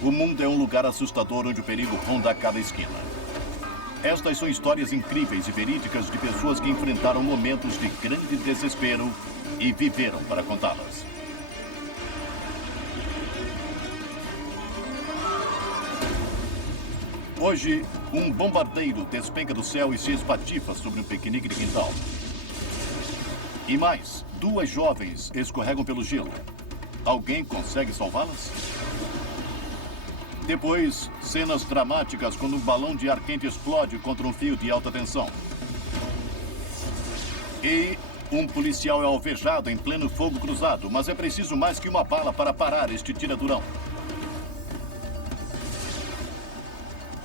O mundo é um lugar assustador onde o perigo ronda a cada esquina. Estas são histórias incríveis e verídicas de pessoas que enfrentaram momentos de grande desespero e viveram para contá-las. Hoje, um bombardeiro despenca do céu e se espatifa sobre um piquenique de quintal. E mais, 2 jovens escorregam pelo gelo. Alguém consegue salvá-las? Depois, cenas dramáticas quando um balão de ar quente explode contra um fio de alta tensão. E um policial é alvejado em pleno fogo cruzado, mas é preciso mais que uma bala para parar este tiradurão.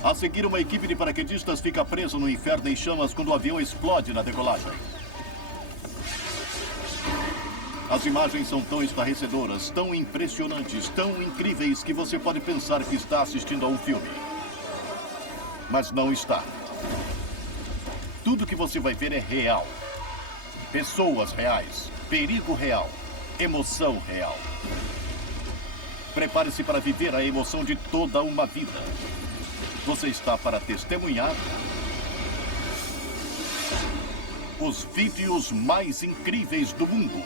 A seguir, uma equipe de paraquedistas fica presa no inferno em chamas quando o avião explode na decolagem. As imagens são tão estarrecedoras, tão impressionantes, tão incríveis que você pode pensar que está assistindo a um filme. Mas não está. Tudo que você vai ver é real. Pessoas reais, perigo real, emoção real. Prepare-se para viver a emoção de toda uma vida. Você está para testemunhar os vídeos mais incríveis do mundo.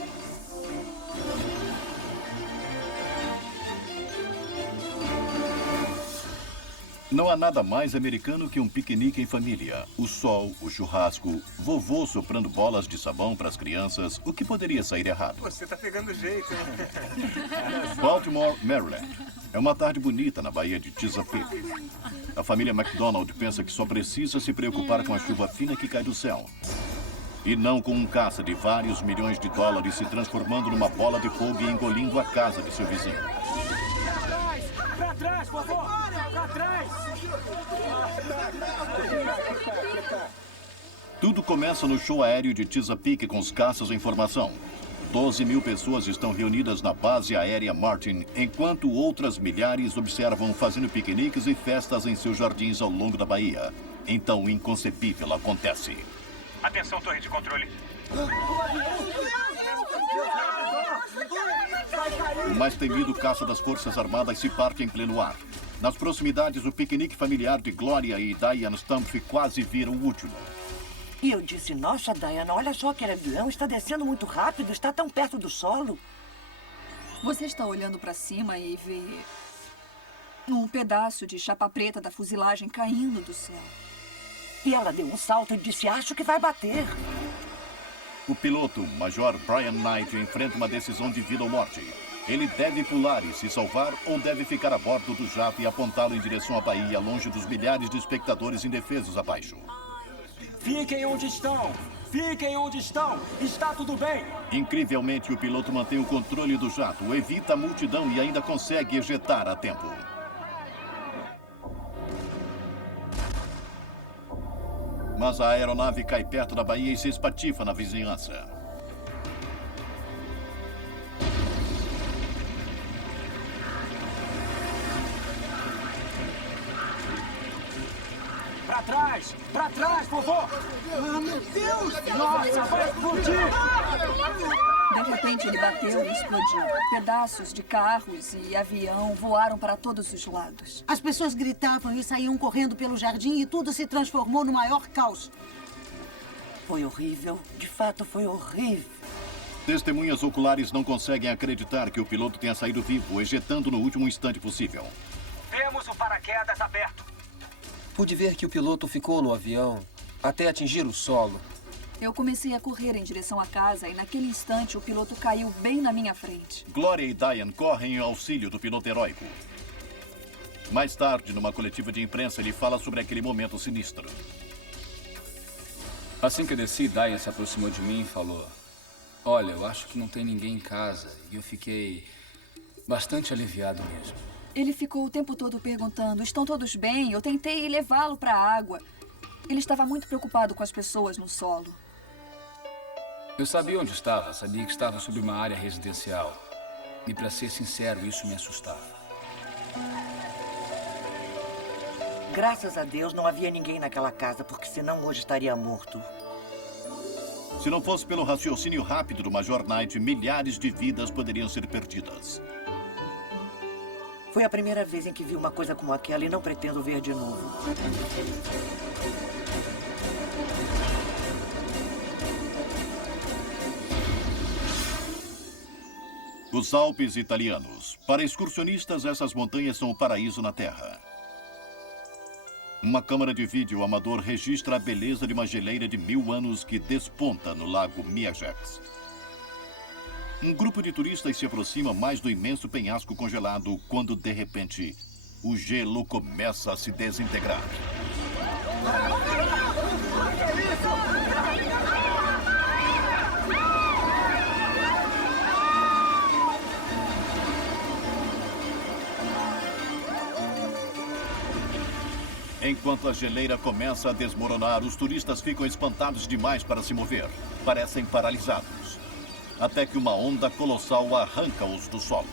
Não há nada mais americano que um piquenique em família. O sol, o churrasco, vovô soprando bolas de sabão para as crianças. O que poderia sair errado? Você tá pegando jeito, hein? Baltimore, Maryland. É uma tarde bonita na Baía de Chesapeake. A família McDonald pensa que só precisa se preocupar com a chuva fina que cai do céu. E não com um caça de vários milhões de dólares se transformando numa bola de fogo e engolindo a casa de seu vizinho. Pra trás, vovô! Pra trás! Tudo começa no show aéreo de Chesapeake com os caças em formação. 12.000 pessoas estão reunidas na base aérea Martin, enquanto outras milhares observam fazendo piqueniques e festas em seus jardins ao longo da baía. Então, o inconcebível acontece. Atenção, torre de controle. O mais temido caça das Forças Armadas se parte em pleno ar. Nas proximidades, o piquenique familiar de Gloria e Diane Stumpf quase vira o último. E eu disse, nossa, Diana, olha só aquele avião está descendo muito rápido, está tão perto do solo. Você está olhando para cima e vê um pedaço de chapa preta da fuzilagem caindo do céu. E ela deu um salto e disse, acho que vai bater. O piloto, Major Brian Knight, enfrenta uma decisão de vida ou morte. Ele deve pular e se salvar ou deve ficar a bordo do jato e apontá-lo em direção à Baía, longe dos milhares de espectadores indefesos abaixo. Fiquem onde estão! Fiquem onde estão! Está tudo bem! Incrivelmente, o piloto mantém o controle do jato, evita a multidão e ainda consegue ejetar a tempo. Mas a aeronave cai perto da baía e se espatifa na vizinhança. Pra trás, vovô! Ah, meu Deus! Nossa, vai explodir! De repente ele bateu e explodiu. Pedaços de carros e avião voaram para todos os lados. As pessoas gritavam e saíam correndo pelo jardim e tudo se transformou no maior caos. Foi horrível, de fato foi horrível. Testemunhas oculares não conseguem acreditar que o piloto tenha saído vivo, ejetando no último instante possível. Temos o paraquedas aberto. Pude ver que o piloto ficou no avião até atingir o solo. Eu comecei a correr em direção à casa e naquele instante o piloto caiu bem na minha frente. Gloria e Diane correm em auxílio do piloto heróico. Mais tarde, numa coletiva de imprensa, ele fala sobre aquele momento sinistro. Assim que eu desci, Diane se aproximou de mim e falou: olha, eu acho que não tem ninguém em casa. E eu fiquei bastante aliviado mesmo. Ele ficou o tempo todo perguntando, estão todos bem? Eu tentei levá-lo para a água. Ele estava muito preocupado com as pessoas no solo. Eu sabia onde estava, sabia que estava sobre uma área residencial. E para ser sincero, isso me assustava. Graças a Deus não havia ninguém naquela casa, porque senão hoje estaria morto. Se não fosse pelo raciocínio rápido do Major Knight, milhares de vidas poderiam ser perdidas. Foi a primeira vez em que vi uma coisa como aquela e não pretendo ver de novo. Os Alpes italianos. Para excursionistas, essas montanhas são o paraíso na Terra. Uma câmera de vídeo amador registra a beleza de uma geleira de 1000 anos que desponta no lago Miajax. Um grupo de turistas se aproxima mais do imenso penhasco congelado quando, de repente, o gelo começa a se desintegrar. Enquanto a geleira começa a desmoronar, os turistas ficam espantados demais para se mover. Parecem paralisados. Até que uma onda colossal arranca-os do solo.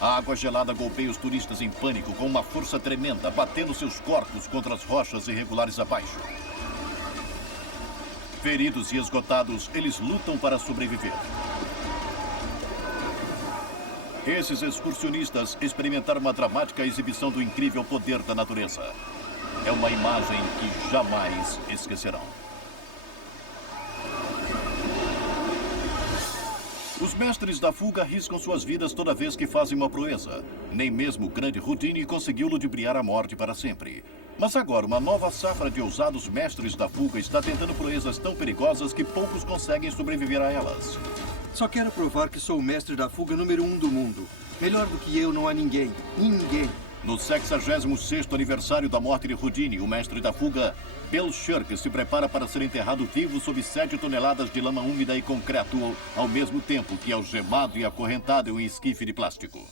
A água gelada golpeia os turistas em pânico com uma força tremenda, batendo seus corpos contra as rochas irregulares abaixo. Feridos e esgotados, eles lutam para sobreviver. Esses excursionistas experimentaram uma dramática exibição do incrível poder da natureza. É uma imagem que jamais esquecerão. Os mestres da fuga arriscam suas vidas toda vez que fazem uma proeza. Nem mesmo o grande Houdini conseguiu ludibriar a morte para sempre. Mas agora, uma nova safra de ousados mestres da fuga está tentando proezas tão perigosas que poucos conseguem sobreviver a elas. Só quero provar que sou o mestre da fuga número 1 do mundo. Melhor do que eu não há ninguém. Ninguém. No 66º aniversário da morte de Houdini, o mestre da fuga, Bill Shirk, se prepara para ser enterrado vivo sob 7 toneladas de lama úmida e concreto, ao mesmo tempo que é algemado e acorrentado em um esquife de plástico.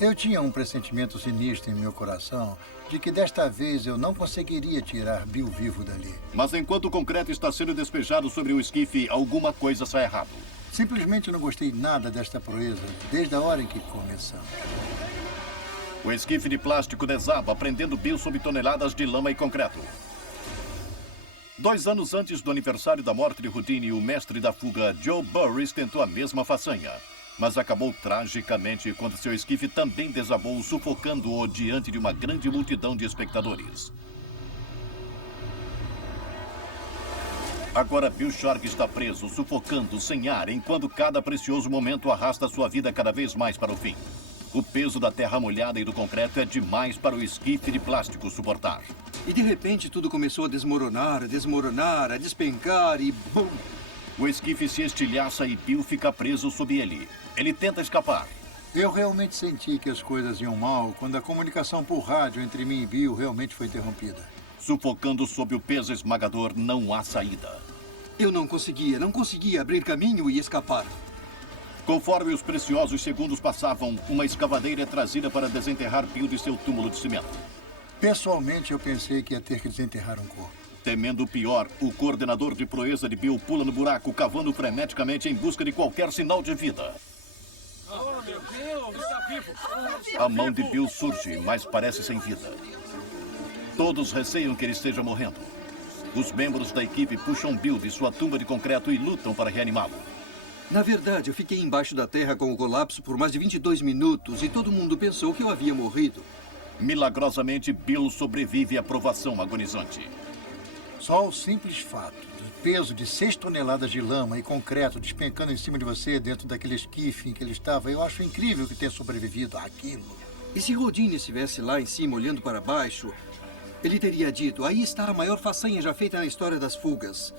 Eu tinha um pressentimento sinistro em meu coração de que desta vez eu não conseguiria tirar Bill vivo dali. Mas enquanto o concreto está sendo despejado sobre o esquife, alguma coisa sai errado. Simplesmente não gostei nada desta proeza desde a hora em que começamos. O esquife de plástico desaba, prendendo Bill sob toneladas de lama e concreto. 2 anos antes do aniversário da morte de Houdini, o mestre da fuga, Joe Burris, tentou a mesma façanha. Mas acabou tragicamente quando seu esquife também desabou, sufocando-o diante de uma grande multidão de espectadores. Agora Bill Shark está preso, sufocando, sem ar, enquanto cada precioso momento arrasta sua vida cada vez mais para o fim. O peso da terra molhada e do concreto é demais para o esquife de plástico suportar. E de repente tudo começou a desmoronar, a despencar e bum! O esquife se estilhaça e Bill fica preso sob ele. Ele tenta escapar. Eu realmente senti que as coisas iam mal quando a comunicação por rádio entre mim e Bill realmente foi interrompida. Sufocando sob o peso esmagador, não há saída. Eu não conseguia abrir caminho e escapar. Conforme os preciosos segundos passavam, uma escavadeira é trazida para desenterrar Bill de seu túmulo de cimento. Pessoalmente, eu pensei que ia ter que desenterrar um corpo. Temendo o pior, o coordenador de proeza de Bill pula no buraco, cavando freneticamente em busca de qualquer sinal de vida. Oh, meu Deus! Está vivo! A mão de Bill surge, mas parece sem vida. Todos receiam que ele esteja morrendo. Os membros da equipe puxam Bill de sua tumba de concreto e lutam para reanimá-lo. Na verdade, eu fiquei embaixo da terra com o colapso por mais de 22 minutos e todo mundo pensou que eu havia morrido. Milagrosamente, Bill sobrevive à provação agonizante. Só o simples fato do peso de 6 toneladas de lama e concreto despencando em cima de você dentro daquele esquife em que ele estava, eu acho incrível que tenha sobrevivido àquilo. E se Houdini estivesse lá em cima olhando para baixo, ele teria dito, aí está a maior façanha já feita na história das fugas.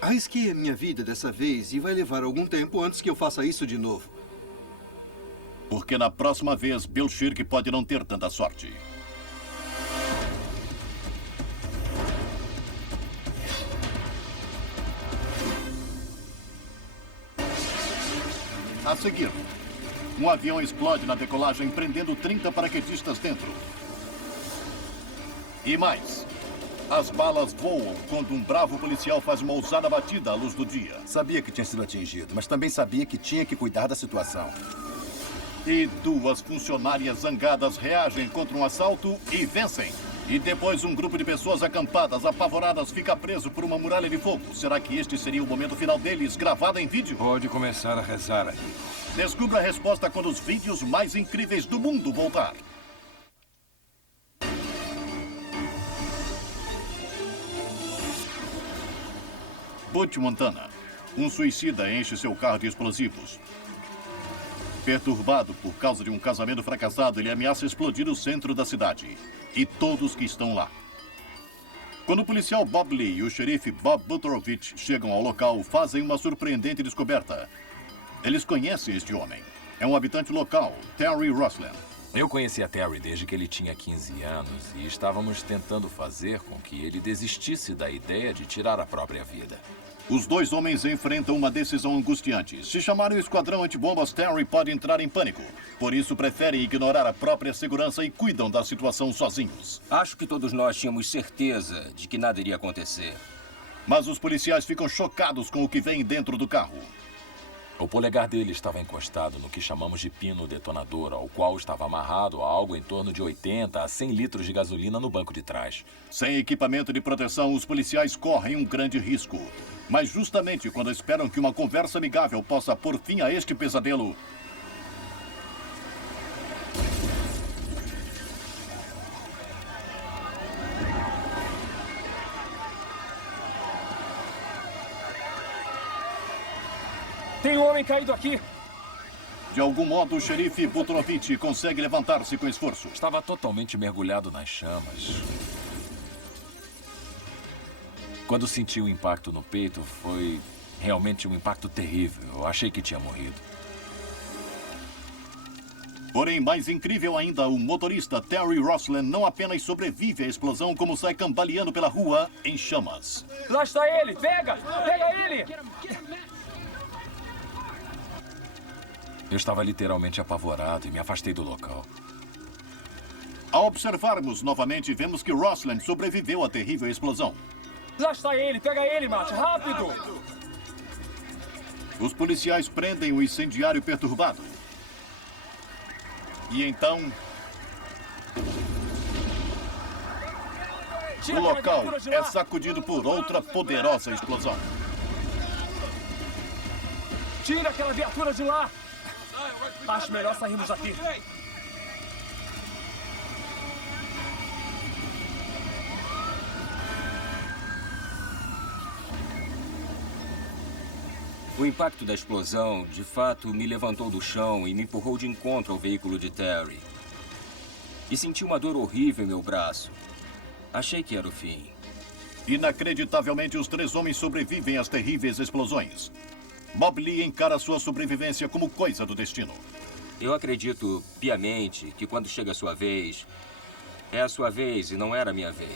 Arrisquei a minha vida dessa vez e vai levar algum tempo antes que eu faça isso de novo. Porque na próxima vez, Bill Shirk pode não ter tanta sorte. A seguir, um avião explode na decolagem, prendendo 30 paraquedistas dentro. E mais, as balas voam quando um bravo policial faz uma ousada batida à luz do dia. Sabia que tinha sido atingido, mas também sabia que tinha que cuidar da situação. E 2 funcionárias zangadas reagem contra um assalto e vencem. E depois um grupo de pessoas acampadas, apavoradas, fica preso por uma muralha de fogo. Será que este seria o momento final deles, gravado em vídeo? Pode começar a rezar aí. Descubra a resposta quando os vídeos mais incríveis do mundo voltar. Butch Montana. Um suicida enche seu carro de explosivos. Perturbado por causa de um casamento fracassado, ele ameaça explodir o centro da cidade. E todos que estão lá. Quando o policial Bob Lee e o xerife Bob Butrovich chegam ao local, fazem uma surpreendente descoberta. Eles conhecem este homem. É um habitante local, Terry Roslin. Eu conheci a Terry desde que ele tinha 15 anos e estávamos tentando fazer com que ele desistisse da ideia de tirar a própria vida. Os dois homens enfrentam uma decisão angustiante. Se chamarem o esquadrão antibombas, Terry pode entrar em pânico. Por isso, preferem ignorar a própria segurança e cuidam da situação sozinhos. Acho que todos nós tínhamos certeza de que nada iria acontecer. Mas os policiais ficam chocados com o que vem dentro do carro. O polegar dele estava encostado no que chamamos de pino detonador, ao qual estava amarrado a algo em torno de 80 a 100 litros de gasolina no banco de trás. Sem equipamento de proteção, os policiais correm um grande risco. Mas justamente quando esperam que uma conversa amigável possa pôr fim a este pesadelo, Tem um homem caído aqui. de algum modo, o xerife Butrovich consegue levantar-se com esforço. Estava totalmente mergulhado nas chamas. Quando senti o impacto no peito, foi realmente um impacto terrível. Eu achei que tinha morrido. Porém, mais incrível ainda, o motorista Terry Roslin não apenas sobrevive à explosão, como sai cambaleando pela rua em chamas. Lá está ele! Pega! Pega ele! Eu estava literalmente apavorado e me afastei do local. Ao observarmos novamente, vemos que Roslin sobreviveu à terrível explosão. Lá está ele! Pega ele, Matt! Rápido! Os policiais prendem o incendiário perturbado. E então, o local é sacudido por outra poderosa explosão. Tira aquela viatura de lá! Acho melhor sairmos daqui. O impacto da explosão, de fato, me levantou do chão e me empurrou de encontro ao veículo de Terry. E senti uma dor horrível em meu braço. Achei que era o fim. Inacreditavelmente, os três homens sobrevivem às terríveis explosões. Bob Lee encara sua sobrevivência como coisa do destino. Eu acredito piamente que quando chega a sua vez, é a sua vez e não era a minha vez.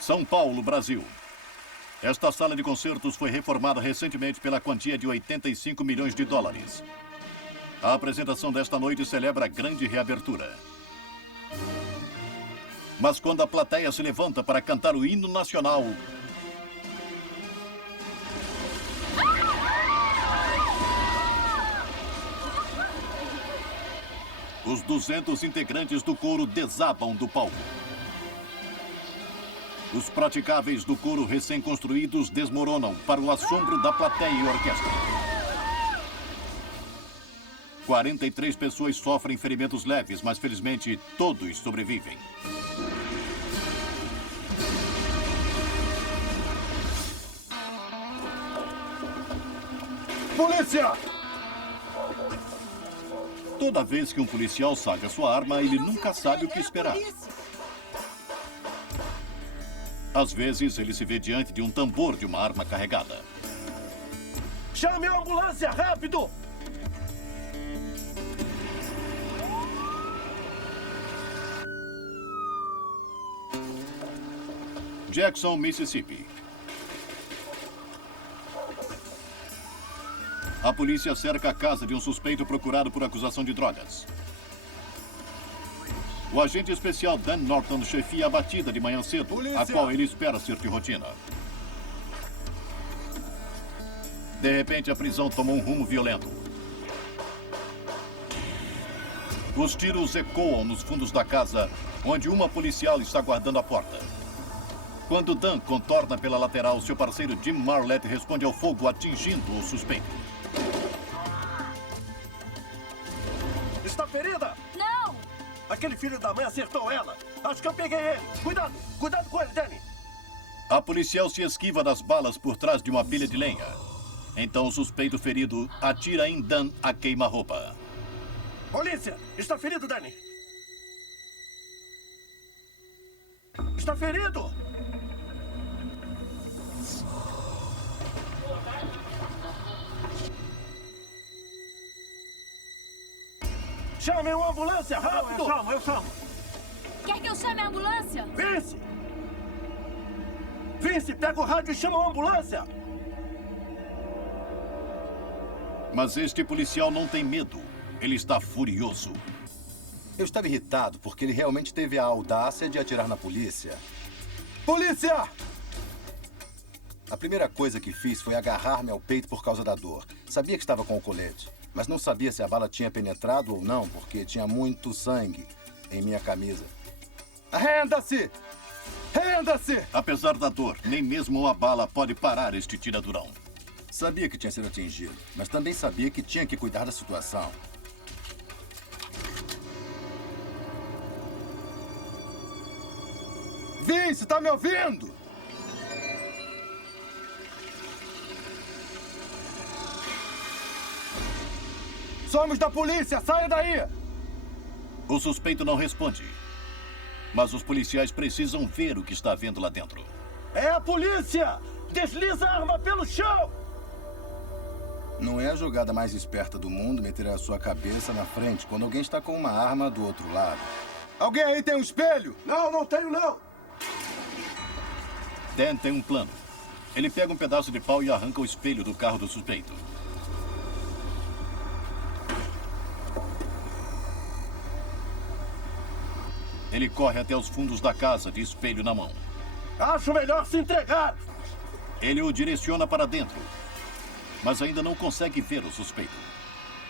São Paulo, Brasil. Esta sala de concertos foi reformada recentemente pela quantia de 85 milhões de dólares. A apresentação desta noite celebra a grande reabertura. Mas quando a plateia se levanta para cantar o hino nacional, os 200 integrantes do coro desabam do palco. Os praticáveis do coro recém-construídos desmoronam para o assombro da plateia e orquestra. 43 pessoas sofrem ferimentos leves, mas felizmente todos sobrevivem. Polícia! Toda vez que um policial saca sua arma, ele nunca sabe o que esperar. Às vezes, ele se vê diante de um tambor de uma arma carregada. Chame a ambulância, rápido! Jackson, Mississippi. A polícia cerca a casa de um suspeito procurado por acusação de drogas. O agente especial Dan Norton chefia a batida de manhã cedo, a qual ele espera ser de rotina. De repente, a prisão tomou um rumo violento. Os tiros ecoam nos fundos da casa, onde uma policial está guardando a porta. Quando Dan contorna pela lateral, seu parceiro Jim Marlett responde ao fogo, atingindo o suspeito. Está ferida? Não! Aquele filho da mãe acertou ela. Acho que eu peguei ele. Cuidado! Cuidado com ele, Danny! A policial se esquiva das balas por trás de uma pilha de lenha. Então o suspeito ferido atira em Dan a queima-roupa. Polícia! Está ferido, Danny! Está ferido! Chame uma ambulância, rápido! Eu chamo. Quer que eu chame a ambulância? Vince! Vince, pega o rádio e chama uma ambulância! Mas este policial não tem medo. Ele está furioso. Eu estava irritado porque ele realmente teve a audácia de atirar na polícia. Polícia! A primeira coisa que fiz foi agarrar-me ao peito por causa da dor. Sabia que estava com o colete, mas não sabia se a bala tinha penetrado ou não, porque tinha muito sangue em minha camisa. Renda-se! Renda-se! Apesar da dor, nem mesmo uma bala pode parar este tiradurão. Sabia que tinha sido atingido, mas também sabia que tinha que cuidar da situação. Vince, tá me ouvindo? Somos da polícia, saia daí! O suspeito não responde. Mas os policiais precisam ver o que está vendo lá dentro. É a polícia! Desliza a arma pelo chão! Não é a jogada mais esperta do mundo meter a sua cabeça na frente quando alguém está com uma arma do outro lado. Alguém aí tem um espelho? Não, não tenho não! Dan tem um plano. Ele pega um pedaço de pau e arranca o espelho do carro do suspeito. Ele corre até os fundos da casa, de espelho na mão. Acho melhor se entregar! Ele o direciona para dentro, mas ainda não consegue ver o suspeito.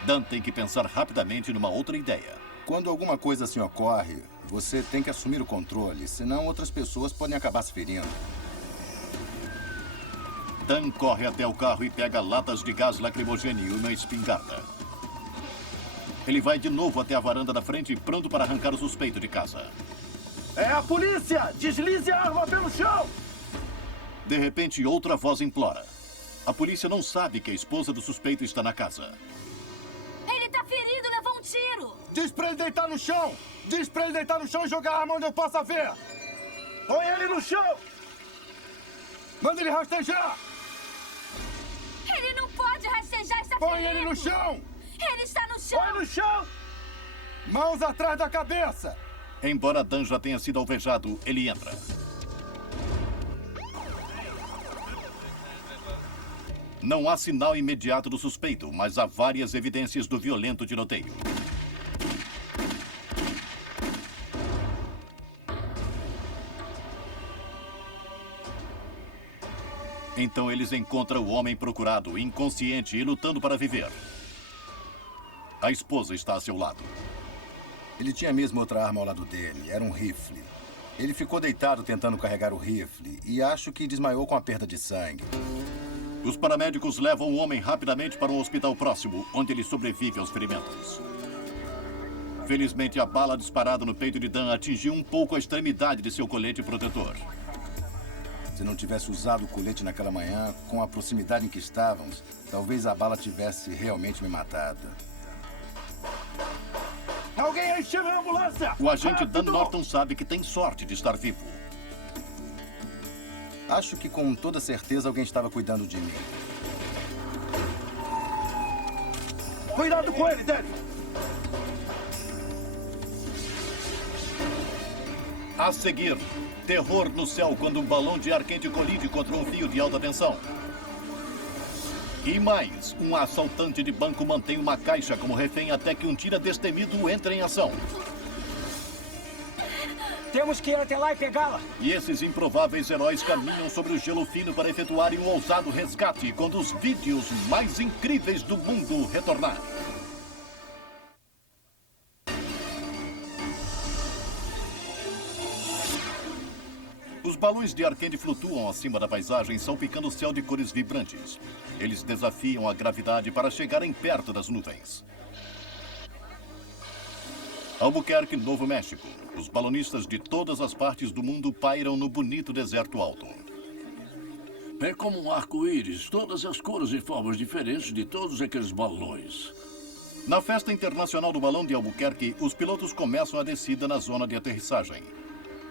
Dan tem que pensar rapidamente numa outra ideia. Quando alguma coisa assim ocorre, você tem que assumir o controle, senão outras pessoas podem acabar se ferindo. Dan corre até o carro e pega latas de gás lacrimogêneo e uma espingarda. Ele vai de novo até a varanda da frente, pronto para arrancar o suspeito de casa. É a polícia! Deslize a arma pelo chão! De repente, outra voz implora. A polícia não sabe que a esposa do suspeito está na casa. Ele tá ferido, levou um tiro! Diz pra ele deitar no chão! Diz pra ele deitar no chão e jogar a arma onde eu possa ver! Põe ele no chão! Manda ele rastejar! Ele não pode rastejar, está Põe ferido! ele no chão! Ele está no chão! Põe no chão! Mãos atrás da cabeça! Embora Dan já tenha sido alvejado, ele entra. Não há sinal imediato do suspeito, mas há várias evidências do violento tiroteio. Então eles encontram o homem procurado, inconsciente e lutando para viver. A esposa está a seu lado. Ele tinha mesmo outra arma ao lado dele. Era um rifle. Ele ficou deitado tentando carregar o rifle e acho que desmaiou com a perda de sangue. Os paramédicos levam o homem rapidamente para um hospital próximo, onde ele sobrevive aos ferimentos. Felizmente, a bala disparada no peito de Dan atingiu um pouco a extremidade de seu colete protetor. Se não tivesse usado o colete naquela manhã, com a proximidade em que estávamos, talvez a bala tivesse realmente me matado. Alguém aí chama a ambulância! O agente Dan Norton sabe que tem sorte de estar vivo. Acho que com toda certeza alguém estava cuidando de mim. Cuidado com ele, Danny! A seguir, terror no céu quando um balão de ar quente colide contra um fio de alta tensão. E mais, um assaltante de banco mantém uma caixa como refém até que um tira destemido entre em ação. Temos que ir até lá e pegá-la. E esses improváveis heróis caminham sobre o gelo fino para efetuarem um ousado resgate quando os vídeos mais incríveis do mundo retornar. balões de ar quente flutuam acima da paisagem, salpicando o céu de cores vibrantes. Eles desafiam a gravidade para chegarem perto das nuvens. Albuquerque, Novo México. Os balonistas de todas as partes do mundo pairam no bonito deserto alto. É como um arco-íris, todas as cores e formas diferentes de todos aqueles balões. Na Festa Internacional do Balão de Albuquerque, os pilotos começam a descida na zona de aterrissagem.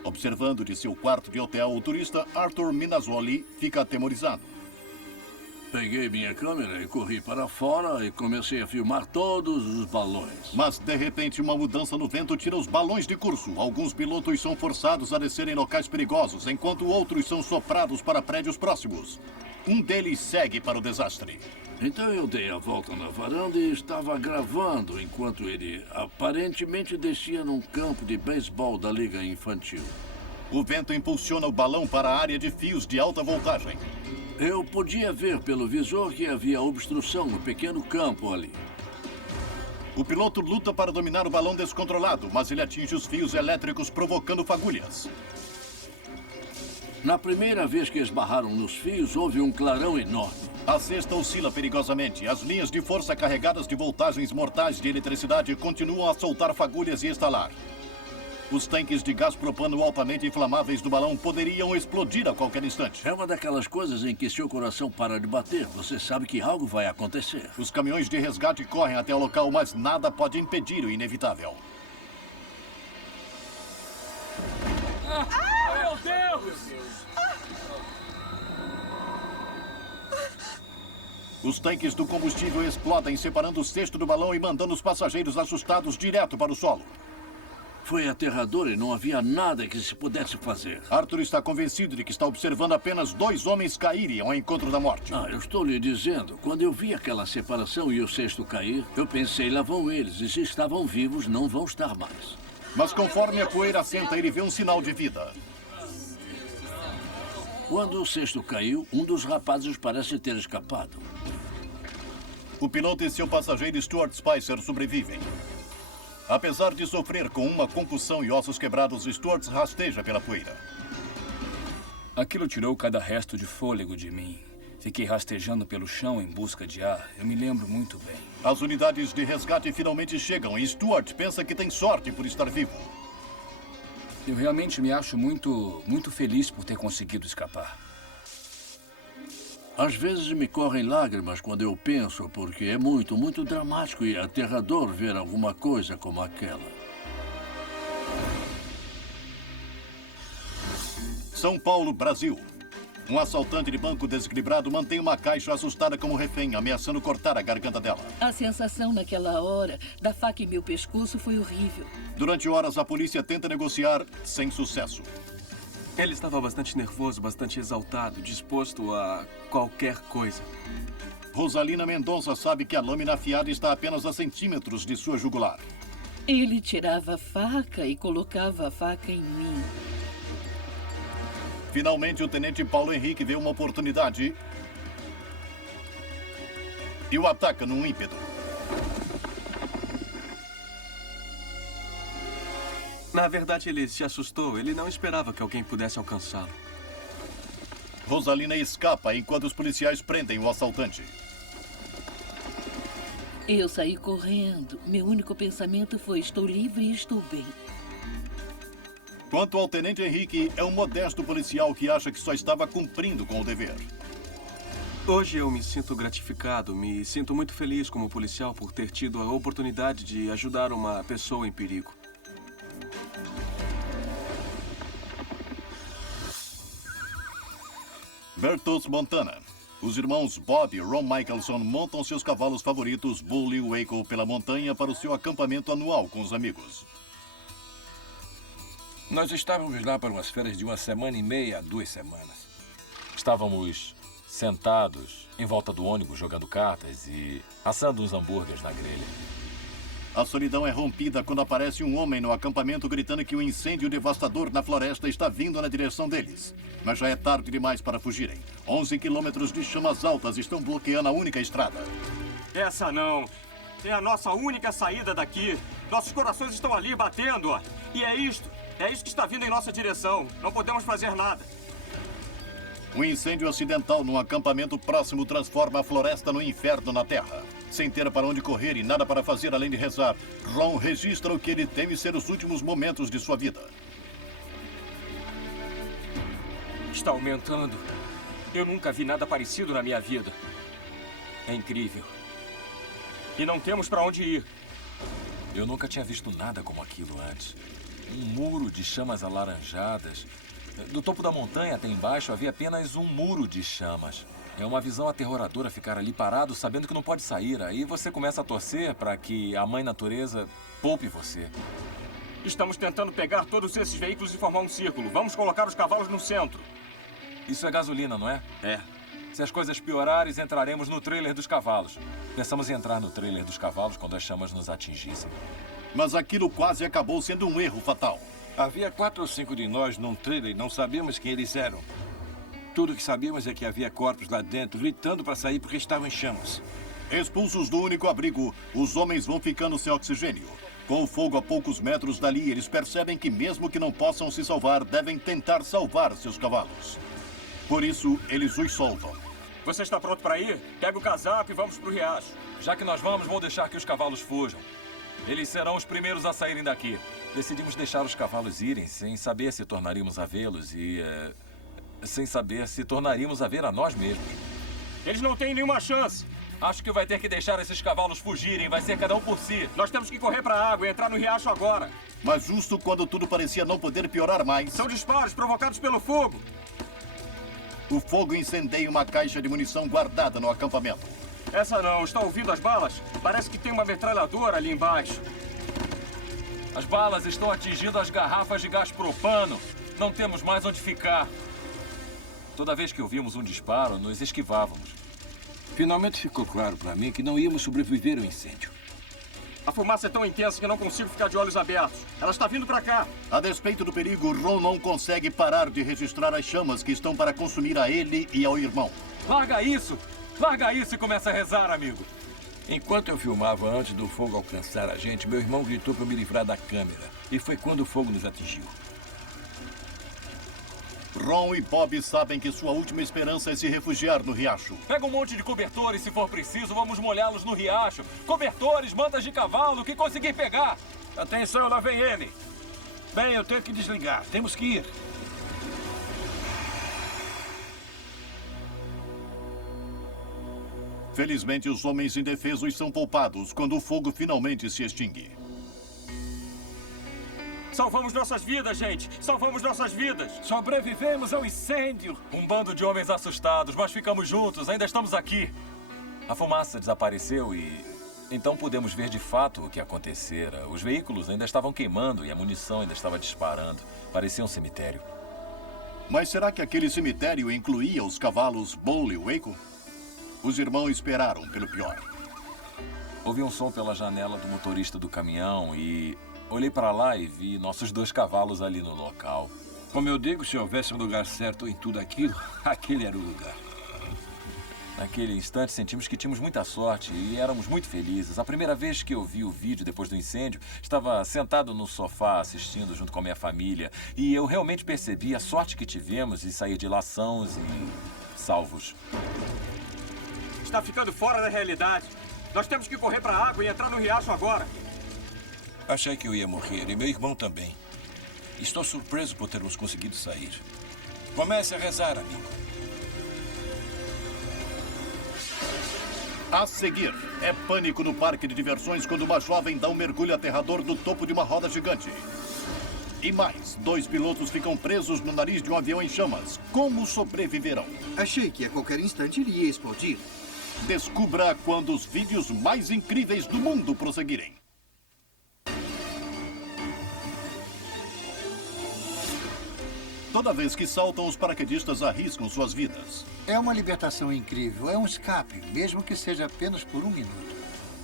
Observando de seu quarto de hotel, o turista Arthur Minazzoli fica atemorizado. Peguei minha câmera e corri para fora e comecei a filmar todos os balões. Mas, de repente, uma mudança no vento tira os balões de curso. Alguns pilotos são forçados a descer em locais perigosos, enquanto outros são soprados para prédios próximos. Um deles segue para o desastre. Então eu dei a volta na varanda e estava gravando enquanto ele aparentemente descia num campo de beisebol da Liga Infantil. O vento impulsiona o balão para a área de fios de alta voltagem. Eu podia ver pelo visor que havia obstrução no pequeno campo ali. O piloto luta para dominar o balão descontrolado, mas ele atinge os fios elétricos, provocando fagulhas. Na primeira vez que esbarraram nos fios, houve um clarão enorme. A cesta oscila perigosamente. As linhas de força carregadas de voltagens mortais de eletricidade continuam a soltar fagulhas e estalar. Os tanques de gás propano altamente inflamáveis do balão poderiam explodir a qualquer instante. É uma daquelas coisas em que seu coração para de bater. Você sabe que algo vai acontecer. Os caminhões de resgate correm até o local, mas nada pode impedir o inevitável. Meu Deus! Os tanques do combustível explodem, separando o cesto do balão e mandando os passageiros assustados direto para o solo. Foi aterrador e não havia nada que se pudesse fazer. Arthur está convencido de que está observando apenas 2 homens caírem ao encontro da morte. Eu estou lhe dizendo, quando eu vi aquela separação e o cesto cair, eu pensei, lá vão eles, e se estavam vivos, não vão estar mais. Mas conforme a poeira assenta, ele vê um sinal de vida. Quando o cesto caiu, um dos rapazes parece ter escapado. O piloto e seu passageiro Stuart Spicer sobrevivem. Apesar de sofrer com uma concussão e ossos quebrados, Stuart rasteja pela poeira. Aquilo tirou cada resto de fôlego de mim. Fiquei rastejando pelo chão em busca de ar. Eu me lembro muito bem. As unidades de resgate finalmente chegam e Stuart pensa que tem sorte por estar vivo. Eu realmente me acho muito feliz por ter conseguido escapar. Às vezes me correm lágrimas quando eu penso, porque é muito dramático e aterrador ver alguma coisa como aquela. São Paulo, Brasil. Um assaltante de banco desequilibrado mantém uma caixa assustada como refém, ameaçando cortar a garganta dela. A sensação naquela hora da faca em meu pescoço foi horrível. Durante horas, a polícia tenta negociar sem sucesso. Ele estava bastante nervoso, bastante exaltado, disposto a qualquer coisa. Rosalina Mendonça sabe que a lâmina afiada está a apenas a centímetros de sua jugular. Ele tirava a faca e colocava a faca em mim. Finalmente, o tenente Paulo Henrique vê uma oportunidade e o ataca num ímpeto. Na verdade, ele se assustou. Ele não esperava que alguém pudesse alcançá-lo. Rosalina escapa enquanto os policiais prendem o assaltante. Eu saí correndo. Meu único pensamento foi: estou livre e estou bem. Quanto ao tenente Henrique, é um modesto policial que acha que só estava cumprindo com o dever. Hoje eu me sinto gratificado, me sinto muito feliz como policial por ter tido a oportunidade de ajudar uma pessoa em perigo. Bertolds, Montana. Os irmãos Bob e Ron Michelson montam seus cavalos favoritos, Bull e Waco, pela montanha para o seu acampamento anual com os amigos. Nós estávamos lá para umas férias de 1 semana e meia a 2 semanas. Estávamos sentados em volta do ônibus jogando cartas e assando uns hambúrgueres na grelha. A solidão é rompida quando aparece um homem no acampamento gritando que o incêndio devastador na floresta está vindo na direção deles. Mas já é tarde demais para fugirem. 11 quilômetros de chamas altas estão bloqueando a única estrada. Essa não. É a nossa única saída daqui. Nossos corações estão ali batendo. E é isto. É isso que está vindo em nossa direção. Não podemos fazer nada. Um incêndio acidental num acampamento próximo transforma a floresta no inferno na Terra. Sem ter para onde correr e nada para fazer além de rezar, Ron registra o que ele teme ser os últimos momentos de sua vida. Está aumentando. Eu nunca vi nada parecido na minha vida. É incrível. E não temos para onde ir. Eu nunca tinha visto nada como aquilo antes. Um muro de chamas alaranjadas. Do topo da montanha até embaixo havia apenas um muro de chamas. É uma visão aterroradora ficar ali parado sabendo que não pode sair. Aí você começa a torcer para que a mãe natureza poupe você. Estamos tentando pegar todos esses veículos e formar um círculo. Vamos colocar os cavalos no centro. Isso é gasolina, não é? É. Se as coisas piorarem, entraremos no trailer dos cavalos. Pensamos em entrar no trailer dos cavalos quando as chamas nos atingissem. Mas aquilo quase acabou sendo um erro fatal. Havia 4 ou 5 de nós num trailer e não sabíamos quem eles eram. Tudo que sabíamos é que havia corpos lá dentro, gritando para sair porque estavam em chamas. Expulsos do único abrigo, os homens vão ficando sem oxigênio. Com o fogo a poucos metros dali, eles percebem que mesmo que não possam se salvar, devem tentar salvar seus cavalos. Por isso, eles os soltam. Você está pronto para ir? Pega o casaco e vamos para o riacho. Já que nós vamos, vou deixar que os cavalos fujam. Eles serão os primeiros a saírem daqui. Decidimos deixar os cavalos irem, sem saber se tornaríamos a vê-los e... sem saber se tornaríamos a ver a nós mesmos. Eles não têm nenhuma chance. Acho que vai ter que deixar esses cavalos fugirem. Vai ser cada um por si. Nós temos que correr para a água e entrar no riacho agora. Mas justo quando tudo parecia não poder piorar mais... São disparos provocados pelo fogo. O fogo incendeia uma caixa de munição guardada no acampamento. Essa não. Está ouvindo as balas? Parece que tem uma metralhadora ali embaixo. As balas estão atingindo as garrafas de gás propano. Não temos mais onde ficar. Toda vez que ouvimos um disparo, nos esquivávamos. Finalmente ficou claro para mim que não íamos sobreviver ao incêndio. A fumaça é tão intensa que não consigo ficar de olhos abertos. Ela está vindo para cá. A despeito do perigo, Ron não consegue parar de registrar as chamas que estão para consumir a ele e ao irmão. Larga isso! Larga isso e começa a rezar, amigo. Enquanto eu filmava antes do fogo alcançar a gente, meu irmão gritou para me livrar da câmera. E foi quando o fogo nos atingiu. Ron e Bob sabem que sua última esperança é se refugiar no riacho. Pega um monte de cobertores, se for preciso, vamos molhá-los no riacho. Cobertores, mantas de cavalo, o que conseguir pegar. Atenção, lá vem ele. Bem, eu tenho que desligar. Temos que ir. Felizmente, os homens indefesos são poupados quando o fogo finalmente se extingue. Salvamos nossas vidas, gente! Salvamos nossas vidas! Sobrevivemos ao incêndio! Um bando de homens assustados, mas ficamos juntos, ainda estamos aqui. A fumaça desapareceu e... então pudemos ver de fato o que acontecera. Os veículos ainda estavam queimando e a munição ainda estava disparando. Parecia um cemitério. Mas será que aquele cemitério incluía os cavalos Bull e Waco? Os irmãos esperaram pelo pior. Ouvi um som pela janela do motorista do caminhão e... olhei para lá e vi nossos 2 cavalos ali no local. Como eu digo, se houvesse um lugar certo em tudo aquilo, aquele era o lugar. Naquele instante, sentimos que tínhamos muita sorte e éramos muito felizes. A primeira vez que eu vi o vídeo depois do incêndio, estava sentado no sofá assistindo junto com a minha família. E eu realmente percebi a sorte que tivemos em sair de lá sãos e salvos. Está ficando fora da realidade. Nós temos que correr para a água e entrar no riacho agora. Achei que eu ia morrer e meu irmão também. Estou surpreso por termos conseguido sair. Comece a rezar, amigo. A seguir, é pânico no parque de diversões quando uma jovem dá um mergulho aterrador do topo de uma roda gigante. E mais, 2 pilotos ficam presos no nariz de um avião em chamas. Como sobreviverão? Achei que a qualquer instante ele ia explodir. Descubra quando os vídeos mais incríveis do mundo prosseguirem. Toda vez que saltam, os paraquedistas arriscam suas vidas. É uma libertação incrível, é um escape, mesmo que seja apenas por 1 minuto.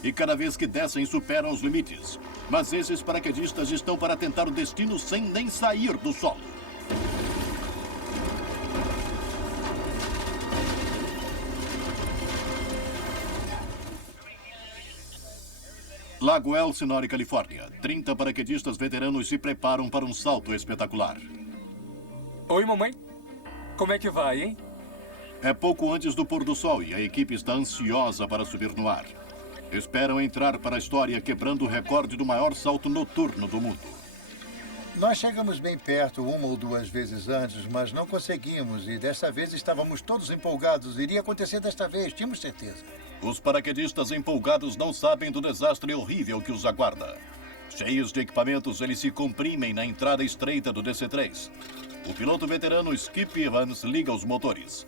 E cada vez que descem, superam os limites. Mas esses paraquedistas estão para tentar o destino sem nem sair do solo. Lago Elsinore, Califórnia. 30 paraquedistas veteranos se preparam para um salto espetacular. Oi, mamãe. Como é que vai, hein? É pouco antes do pôr do sol e a equipe está ansiosa para subir no ar. Esperam entrar para a história quebrando o recorde do maior salto noturno do mundo. Nós chegamos bem perto 1 ou 2 vezes antes, mas não conseguimos. E desta vez estávamos todos empolgados. Iria acontecer desta vez, tínhamos certeza. Os paraquedistas empolgados não sabem do desastre horrível que os aguarda. Cheios de equipamentos, eles se comprimem na entrada estreita do DC-3. O piloto veterano Skip Evans liga os motores.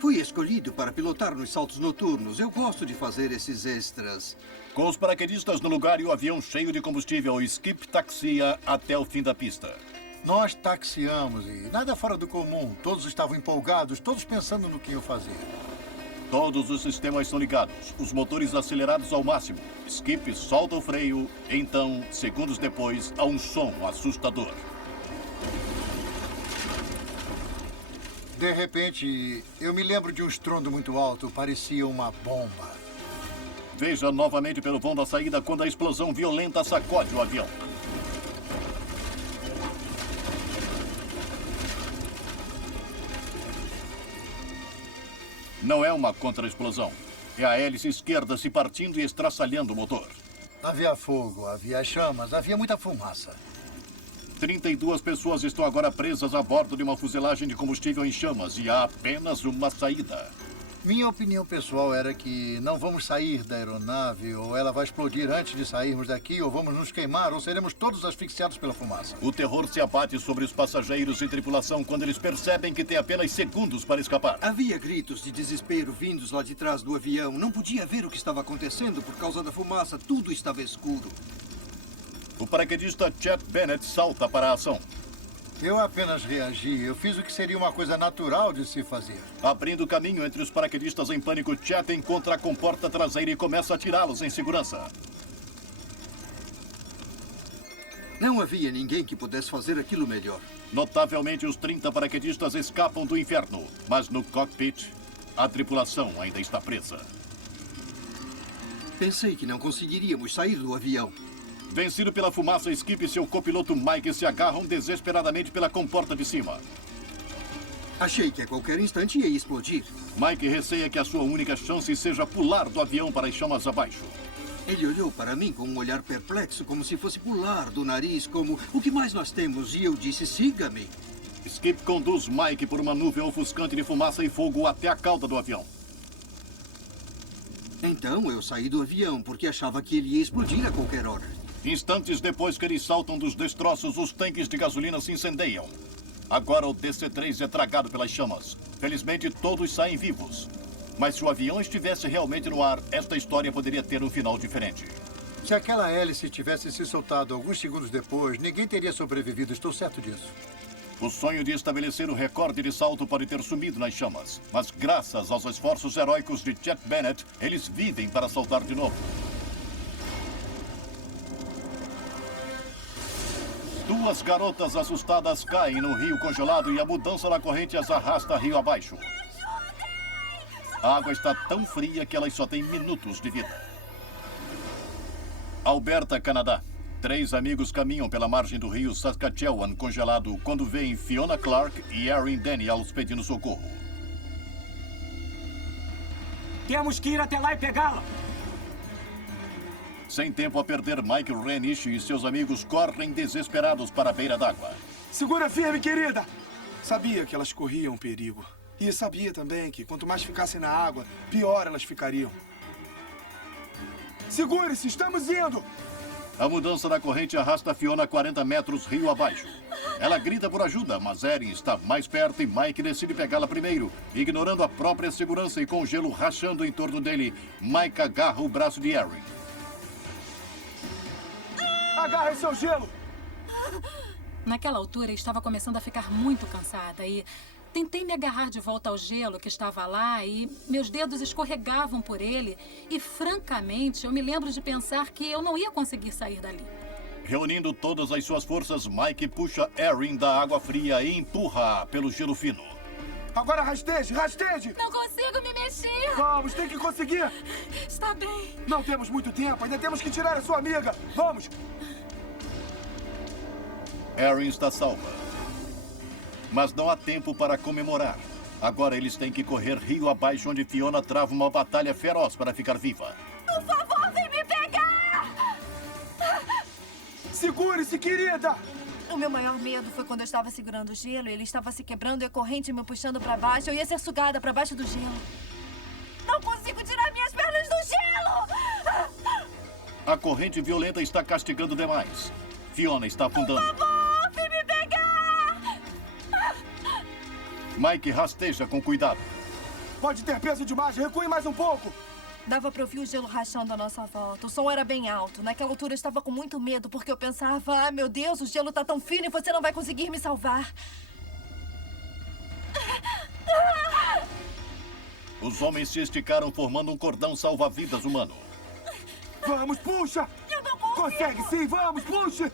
Fui escolhido para pilotar nos saltos noturnos. Eu gosto de fazer esses extras. Com os paraquedistas no lugar e o avião cheio de combustível, o Skip taxia até o fim da pista. Nós taxiamos e nada fora do comum. Todos estavam empolgados, todos pensando no que iam fazer. Todos os sistemas são ligados, os motores acelerados ao máximo. Skip solta o freio, então, segundos depois, há um som assustador. De repente, eu me lembro de um estrondo muito alto, parecia uma bomba. Veja novamente pelo vão da saída quando a explosão violenta sacode o avião. Não é uma contra-explosão. É a hélice esquerda se partindo e estraçalhando o motor. Havia fogo, havia chamas, havia muita fumaça. 32 pessoas estão agora presas a bordo de uma fuselagem de combustível em chamas e há apenas uma saída. Minha opinião pessoal era que não vamos sair da aeronave, ou ela vai explodir antes de sairmos daqui, ou vamos nos queimar, ou seremos todos asfixiados pela fumaça. O terror se abate sobre os passageiros e tripulação quando eles percebem que têm apenas segundos para escapar. Havia gritos de desespero vindos lá de trás do avião. Não podia ver o que estava acontecendo por causa da fumaça. Tudo estava escuro. O paraquedista Chet Bennett salta para a ação. Eu apenas reagi. Eu fiz o que seria uma coisa natural de se fazer. Abrindo caminho entre os paraquedistas em pânico, Chet encontra a comporta traseira e começa a tirá-los em segurança. Não havia ninguém que pudesse fazer aquilo melhor. Notavelmente, os 30 paraquedistas escapam do inferno, mas no cockpit, a tripulação ainda está presa. Pensei que não conseguiríamos sair do avião. Vencido pela fumaça, Skip e seu copiloto Mike se agarram desesperadamente pela comporta de cima. Achei que a qualquer instante ia explodir. Mike receia que a sua única chance seja pular do avião para as chamas abaixo. Ele olhou para mim com um olhar perplexo, como se fosse pular do nariz, como, o que mais nós temos? E eu disse, siga-me. Skip conduz Mike por uma nuvem ofuscante de fumaça e fogo até a cauda do avião. Então eu saí do avião, porque achava que ele ia explodir a qualquer hora. Instantes depois que eles saltam dos destroços, os tanques de gasolina se incendeiam. Agora o DC-3 é tragado pelas chamas. Felizmente, todos saem vivos. Mas se o avião estivesse realmente no ar, esta história poderia ter um final diferente. Se aquela hélice tivesse se soltado alguns segundos depois, ninguém teria sobrevivido, estou certo disso. O sonho de estabelecer o recorde de salto pode ter sumido nas chamas. Mas graças aos esforços heróicos de Chet Bennett, eles vivem para saltar de novo. 2 garotas assustadas caem no rio congelado e a mudança na corrente as arrasta rio abaixo. A água está tão fria que elas só têm minutos de vida. Alberta, Canadá. 3 amigos caminham pela margem do rio Saskatchewan congelado quando veem Fiona Clark e Erin Daniels pedindo socorro. Temos que ir até lá e pegá-la. Sem tempo a perder, Mike Renish e seus amigos correm desesperados para a beira d'água. Segura firme, querida! Sabia que elas corriam perigo. E sabia também que quanto mais ficassem na água, pior elas ficariam. Segure-se, estamos indo! A mudança na corrente arrasta Fiona 40 metros rio abaixo. Ela grita por ajuda, mas Erin está mais perto e Mike decide pegá-la primeiro. Ignorando a própria segurança e com o gelo rachando em torno dele, Mike agarra o braço de Erin. Agarre seu gelo! Naquela altura, estava começando a ficar muito cansada e tentei me agarrar de volta ao gelo que estava lá e meus dedos escorregavam por ele e, francamente, eu me lembro de pensar que eu não ia conseguir sair dali. Reunindo todas as suas forças, Mike puxa Erin da água fria e empurra pelo gelo fino. Agora rasteje, rasteje! Não consigo me mexer! Vamos, tem que conseguir! Está bem. Não temos muito tempo, ainda temos que tirar a sua amiga. Vamos! Erin está salva. Mas não há tempo para comemorar. Agora eles têm que correr rio abaixo, onde Fiona trava uma batalha feroz para ficar viva. Por favor, vem me pegar! Segure-se, querida! O meu maior medo foi quando eu estava segurando o gelo e ele estava se quebrando e a corrente me puxando para baixo. Eu ia ser sugada para baixo do gelo. Não consigo tirar minhas pernas do gelo! A corrente violenta está castigando demais. Fiona está afundando. Por favor, vem me pegar! Mike rasteja com cuidado. Pode ter peso demais, recue mais um pouco. Dava para ouvir o gelo rachando à nossa volta. O som era bem alto. Naquela altura eu estava com muito medo, porque eu pensava, meu Deus, o gelo está tão fino e você não vai conseguir me salvar. Os homens se esticaram formando um cordão salva-vidas humano. Vamos, puxa! Eu não consigo! Consegue sim, vamos, puxa!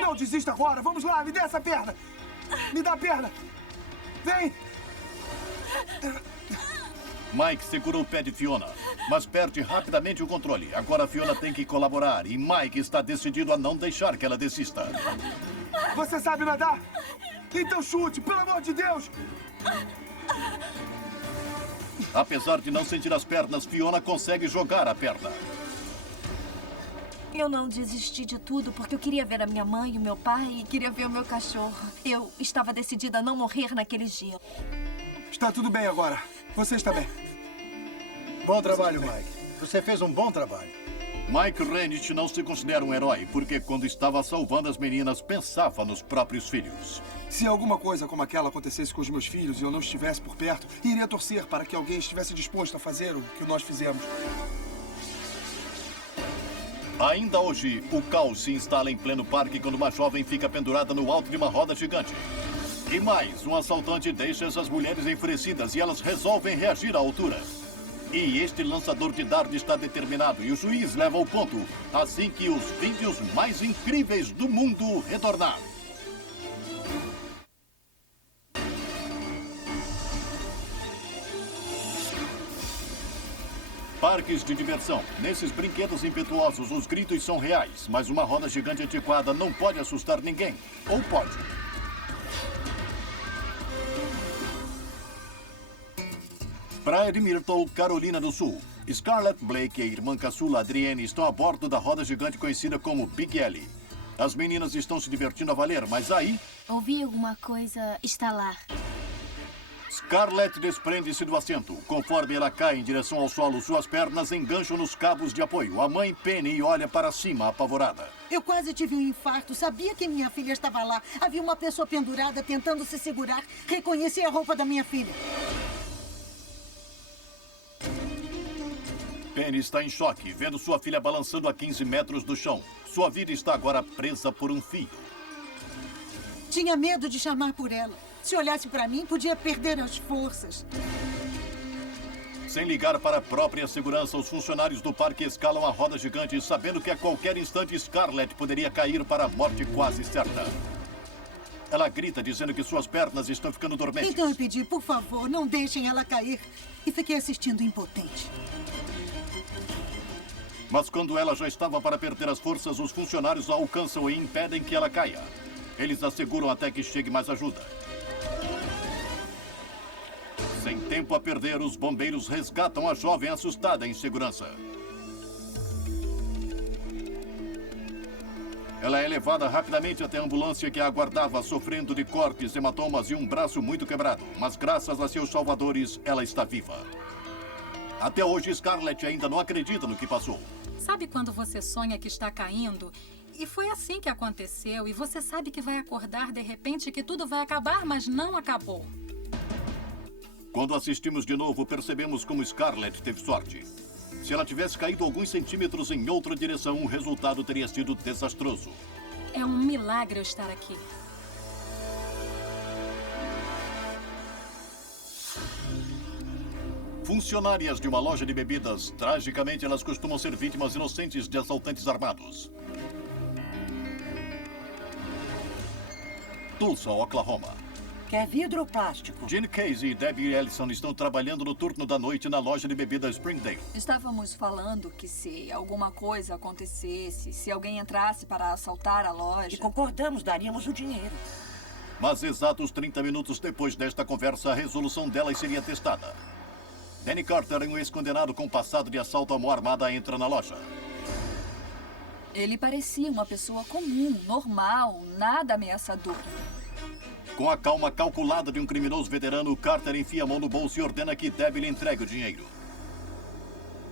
Não desista agora, vamos lá, me dê essa perna! Me dá a perna! Vem! Mike segura o pé de Fiona, mas perde rapidamente o controle. Agora Fiona tem que colaborar e Mike está decidido a não deixar que ela desista. Você sabe nadar? Então chute, pelo amor de Deus! Apesar de não sentir as pernas, Fiona consegue jogar a perna. Eu não desisti de tudo porque eu queria ver a minha mãe e o meu pai e queria ver o meu cachorro. Eu estava decidida a não morrer naquele gelo. Está tudo bem agora. Você está bem. Bom trabalho, Mike. Você fez um bom trabalho. Mike Rennick não se considera um herói, porque quando estava salvando as meninas, pensava nos próprios filhos. Se alguma coisa como aquela acontecesse com os meus filhos e eu não estivesse por perto, iria torcer para que alguém estivesse disposto a fazer o que nós fizemos. Ainda hoje, o caos se instala em pleno parque quando uma jovem fica pendurada no alto de uma roda gigante. E mais, um assaltante deixa essas mulheres enfurecidas e elas resolvem reagir à altura. E este lançador de dardo está determinado e o juiz leva ao ponto assim que os vídeos mais incríveis do mundo retornar. Parques de diversão. Nesses brinquedos impetuosos, os gritos são reais, mas uma roda gigante antiquada não pode assustar ninguém. Ou pode? Praia de Myrtle, Carolina do Sul. Scarlett Blake e a irmã caçula Adrienne estão a bordo da roda gigante conhecida como Big Ellie. As meninas estão se divertindo a valer, mas aí... Ouvi alguma coisa estalar. Scarlett desprende-se do assento. Conforme ela cai em direção ao solo, suas pernas engancham nos cabos de apoio. A mãe Penny olha para cima, apavorada. Eu quase tive um infarto. Sabia que minha filha estava lá. Havia uma pessoa pendurada tentando se segurar. Reconheci a roupa da minha filha. Penny está em choque, vendo sua filha balançando a 15 metros do chão. Sua vida está agora presa por um fio. Tinha medo de chamar por ela. Se olhasse para mim, podia perder as forças. Sem ligar para a própria segurança, os funcionários do parque escalam a roda gigante, sabendo que a qualquer instante Scarlett poderia cair para a morte quase certa. Ela grita, dizendo que suas pernas estão ficando dormentes. Então eu pedi, por favor, não deixem ela cair. E fiquei assistindo impotente. Mas quando ela já estava para perder as forças, os funcionários a alcançam e impedem que ela caia. Eles a seguram até que chegue mais ajuda. Sem tempo a perder, os bombeiros resgatam a jovem assustada em segurança. Ela é levada rapidamente até a ambulância que a aguardava, sofrendo de cortes, hematomas e um braço muito quebrado. Mas graças a seus salvadores, ela está viva. Até hoje, Scarlett ainda não acredita no que passou. Sabe quando você sonha que está caindo? E foi assim que aconteceu. E você sabe que vai acordar de repente, que tudo vai acabar, mas não acabou. Quando assistimos de novo, percebemos como Scarlett teve sorte. Se ela tivesse caído alguns centímetros em outra direção, o resultado teria sido desastroso. É um milagre eu estar aqui. Funcionárias de uma loja de bebidas, tragicamente elas costumam ser vítimas inocentes de assaltantes armados. Tulsa, Oklahoma. Quer vidro ou plástico? Gene Casey e Debbie Ellison estão trabalhando no turno da noite na loja de bebidas Springdale. Estávamos falando que se alguma coisa acontecesse, se alguém entrasse para assaltar a loja... E concordamos, daríamos o dinheiro. Mas exatos 30 minutos depois desta conversa, a resolução delas seria testada. Danny Carter, um ex-condenado com passado de assalto à mão armada, entra na loja. Ele parecia uma pessoa comum, normal, nada ameaçador. Com a calma calculada de um criminoso veterano, Carter enfia a mão no bolso e ordena que Debbie lhe entregue o dinheiro.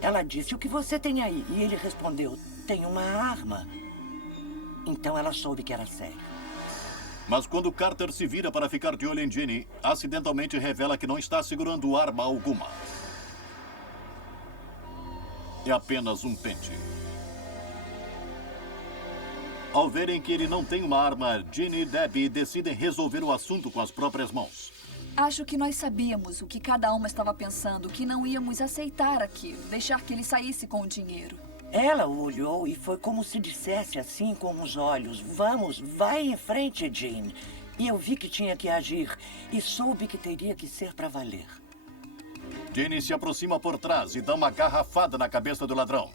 Ela disse: o que você tem aí? E ele respondeu: tenho uma arma. Então ela soube que era sério. Mas quando Carter se vira para ficar de olho em Ginny, acidentalmente revela que não está segurando arma alguma. É apenas um pente. Ao verem que ele não tem uma arma, Ginny e Debbie decidem resolver o assunto com as próprias mãos. Acho que nós sabíamos o que cada uma estava pensando, que não íamos aceitar aquilo, deixar que ele saísse com o dinheiro. Ela o olhou e foi como se dissesse assim com os olhos: vamos, vai em frente, Jane. E eu vi que tinha que agir e soube que teria que ser para valer. Ginny se aproxima por trás e dá uma garrafada na cabeça do ladrão.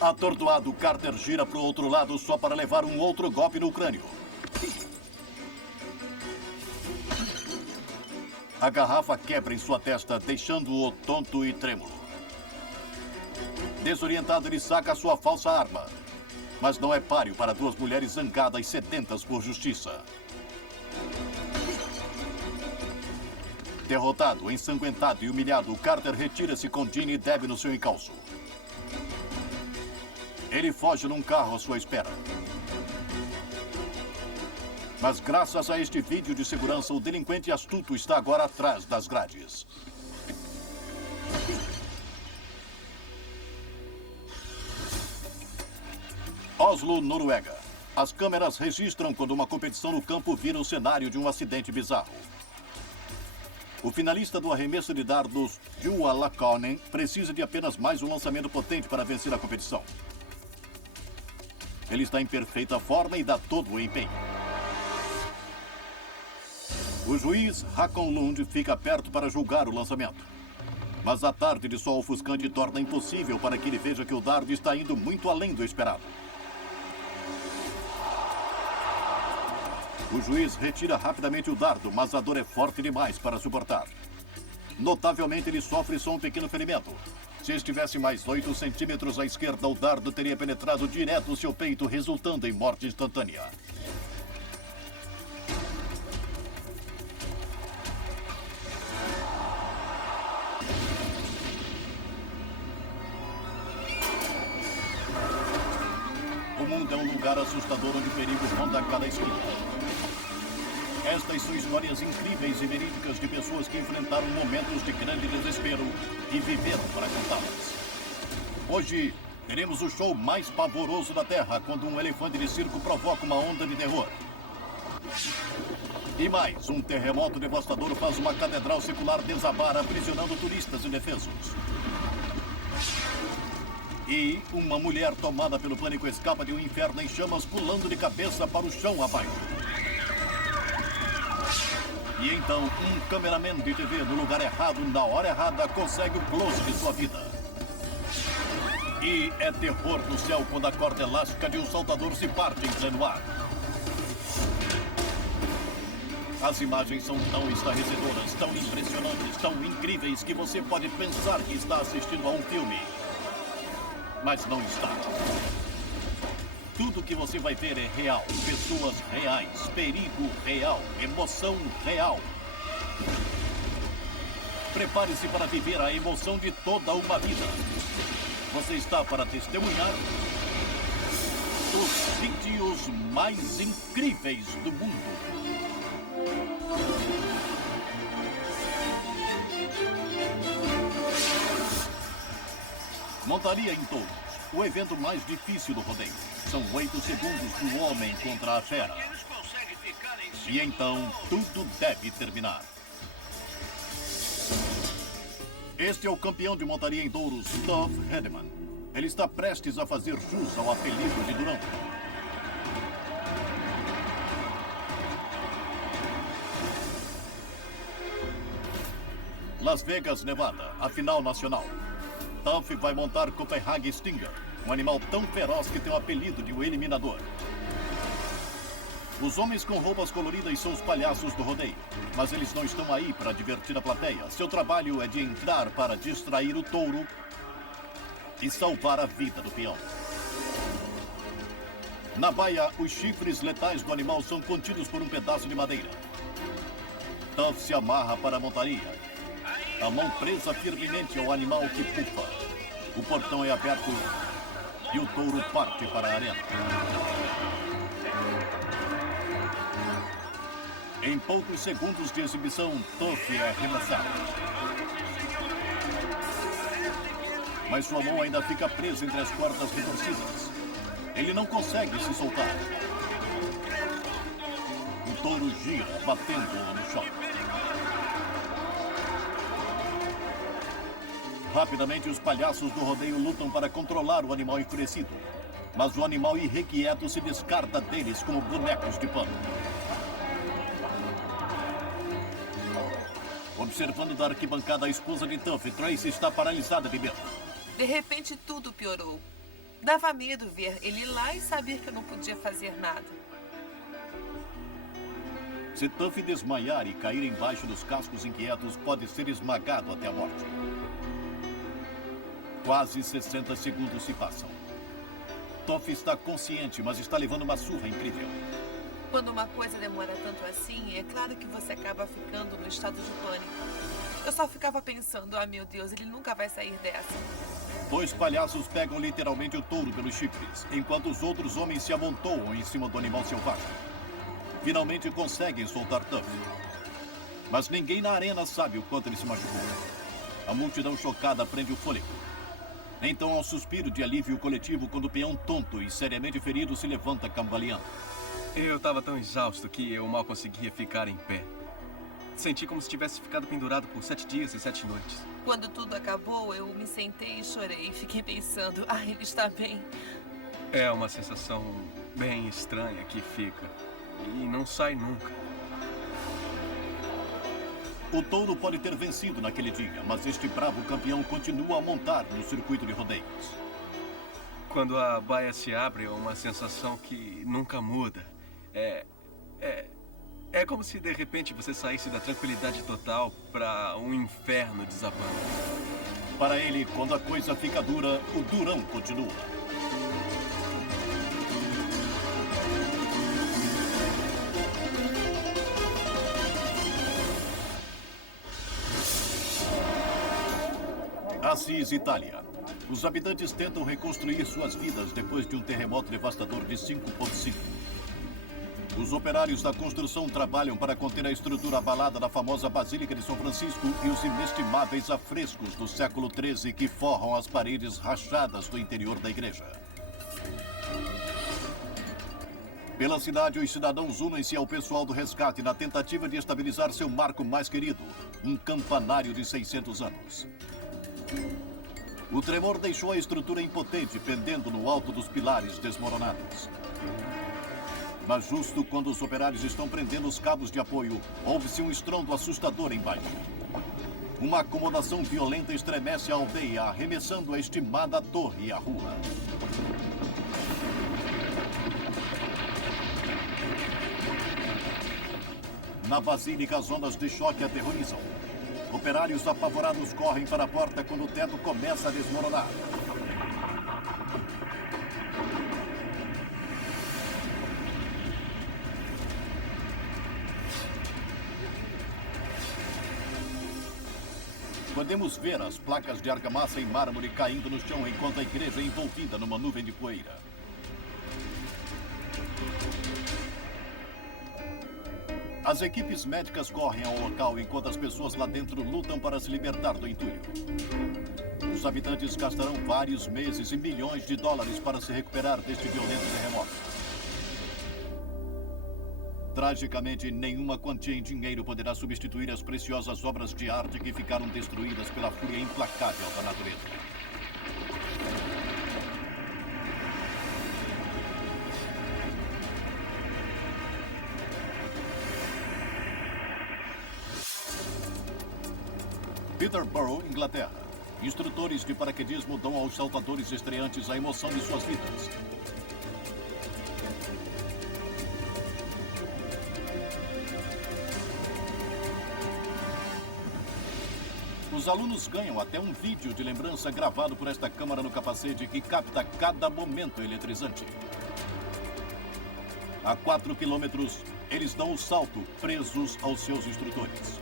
Atordoado, Carter gira para o outro lado só para levar um outro golpe no crânio. A garrafa quebra em sua testa, deixando-o tonto e trêmulo. Desorientado, ele saca sua falsa arma. Mas não é páreo para duas mulheres zangadas e sedentas por justiça. Derrotado, ensanguentado e humilhado, Carter retira-se com Ginny e Debbie no seu encalço. Ele foge num carro à sua espera. Mas graças a este vídeo de segurança, o delinquente astuto está agora atrás das grades. Oslo, Noruega. As câmeras registram quando uma competição no campo vira o cenário de um acidente bizarro. O finalista do arremesso de dardos, Juha Lakonen, precisa de apenas mais um lançamento potente para vencer a competição. Ele está em perfeita forma e dá todo o empenho. O juiz Hakon Lund fica perto para julgar o lançamento. Mas a tarde de sol ofuscante torna impossível para que ele veja que o dardo está indo muito além do esperado. O juiz retira rapidamente o dardo, mas a dor é forte demais para suportar. Notavelmente, ele sofre só um pequeno ferimento. Se estivesse mais 8 centímetros à esquerda, o dardo teria penetrado direto no seu peito, resultando em morte instantânea. O mundo é um lugar assustador onde perigos rondam a cada esquina. Estas são histórias incríveis e verídicas de pessoas que enfrentaram momentos de grande desespero e viveram para contá-las. Hoje, teremos o show mais pavoroso da Terra quando um elefante de circo provoca uma onda de terror. E mais, um terremoto devastador faz uma catedral secular desabar, aprisionando turistas indefesos. E uma mulher tomada pelo pânico escapa de um inferno em chamas, pulando de cabeça para o chão abaixo. E então, um cameraman de TV no lugar errado, na hora errada, consegue o close de sua vida. E é terror no céu quando a corda elástica de um saltador se parte em pleno ar. As imagens são tão estarrecedoras, tão impressionantes, tão incríveis que você pode pensar que está assistindo a um filme. Mas não está. Tudo que você vai ver é real. Pessoas reais, perigo real, emoção real. Prepare-se para viver a emoção de toda uma vida. Você está para testemunhar os vídeos mais incríveis do mundo. Montaria em touros, o evento mais difícil do rodeio. São 8 segundos do homem contra a fera. E então, tudo deve terminar. Este é o campeão de montaria em touros, Tove Hedemann. Ele está prestes a fazer jus ao apelido de Durão. Las Vegas, Nevada, a final nacional. Tove vai montar Copenhagen Stinger, Um animal tão feroz que tem o apelido de o Eliminador. Os homens com roupas coloridas são os palhaços do rodeio. Mas eles não estão aí para divertir a plateia. Seu trabalho é de entrar para distrair o touro e salvar a vida do peão. Na baia, os chifres letais do animal são contidos por um pedaço de madeira. Tuff se amarra para a montaria. A mão presa firmemente ao animal que pufa. O portão é aberto e o touro parte para a arena. Em poucos segundos de exibição, Tuff é arremessado. Mas sua mão ainda fica presa entre as cordas retorcidas. Ele não consegue se soltar. O touro gira, batendo no chão. Rapidamente, os palhaços do rodeio lutam para controlar o animal enfurecido. Mas o animal irrequieto se descarta deles como bonecos de pano. Observando da arquibancada a esposa de Tuff, Tracy está paralisada de medo. De repente, tudo piorou. Dava medo ver ele lá e saber que eu não podia fazer nada. Se Tuff desmaiar e cair embaixo dos cascos inquietos, pode ser esmagado até a morte. Quase 60 segundos se passam. Tuff está consciente, mas está levando uma surra incrível. Quando uma coisa demora tanto assim, é claro que você acaba ficando no estado de pânico. Eu só ficava pensando, ah, meu Deus, ele nunca vai sair dessa. 2 palhaços pegam literalmente o touro pelos chifres, enquanto os outros homens se amontoam em cima do animal selvagem. Finalmente conseguem soltar Tuff. Mas ninguém na arena sabe o quanto ele se machucou. A multidão chocada prende o fôlego. Então há um suspiro de alívio coletivo quando o peão tonto e seriamente ferido se levanta cambaleando. Eu estava tão exausto que eu mal conseguia ficar em pé. Senti como se tivesse ficado pendurado por 7 dias e 7 noites. Quando tudo acabou, eu me sentei e chorei. Fiquei pensando, ah, ele está bem. É uma sensação bem estranha que fica. E não sai nunca. O touro pode ter vencido naquele dia, mas este bravo campeão continua a montar no circuito de rodeios. Quando a baia se abre, é uma sensação que nunca muda. É como se de repente você saísse da tranquilidade total para um inferno desabando. Para ele, quando a coisa fica dura, o durão continua. Assis, Itália. Os habitantes tentam reconstruir suas vidas depois de um terremoto devastador de 5,5. Os operários da construção trabalham para conter a estrutura abalada da famosa Basílica de São Francisco e os inestimáveis afrescos do século XIII que forram as paredes rachadas do interior da igreja. Pela cidade, os cidadãos unem-se ao pessoal do resgate na tentativa de estabilizar seu marco mais querido, um campanário de 600 anos. O tremor deixou a estrutura impotente, pendendo no alto dos pilares desmoronados. Mas justo quando os operários estão prendendo os cabos de apoio, ouve-se um estrondo assustador embaixo. Uma acomodação violenta estremece a aldeia, arremessando a estimada torre e a rua. Na Basílica, as ondas de choque aterrorizam. Operários apavorados correm para a porta quando o teto começa a desmoronar. Podemos ver as placas de argamassa e mármore caindo no chão enquanto a igreja é envolvida numa nuvem de poeira. As equipes médicas correm ao local enquanto as pessoas lá dentro lutam para se libertar do entulho. Os habitantes gastarão vários meses e milhões de dólares para se recuperar deste violento terremoto. Tragicamente, nenhuma quantia em dinheiro poderá substituir as preciosas obras de arte que ficaram destruídas pela fúria implacável da natureza. Peterborough, Inglaterra. Instrutores de paraquedismo dão aos saltadores estreantes a emoção de suas vidas. Os alunos ganham até um vídeo de lembrança gravado por esta câmera no capacete que capta cada momento eletrizante. A 4 quilômetros, eles dão o salto, presos aos seus instrutores.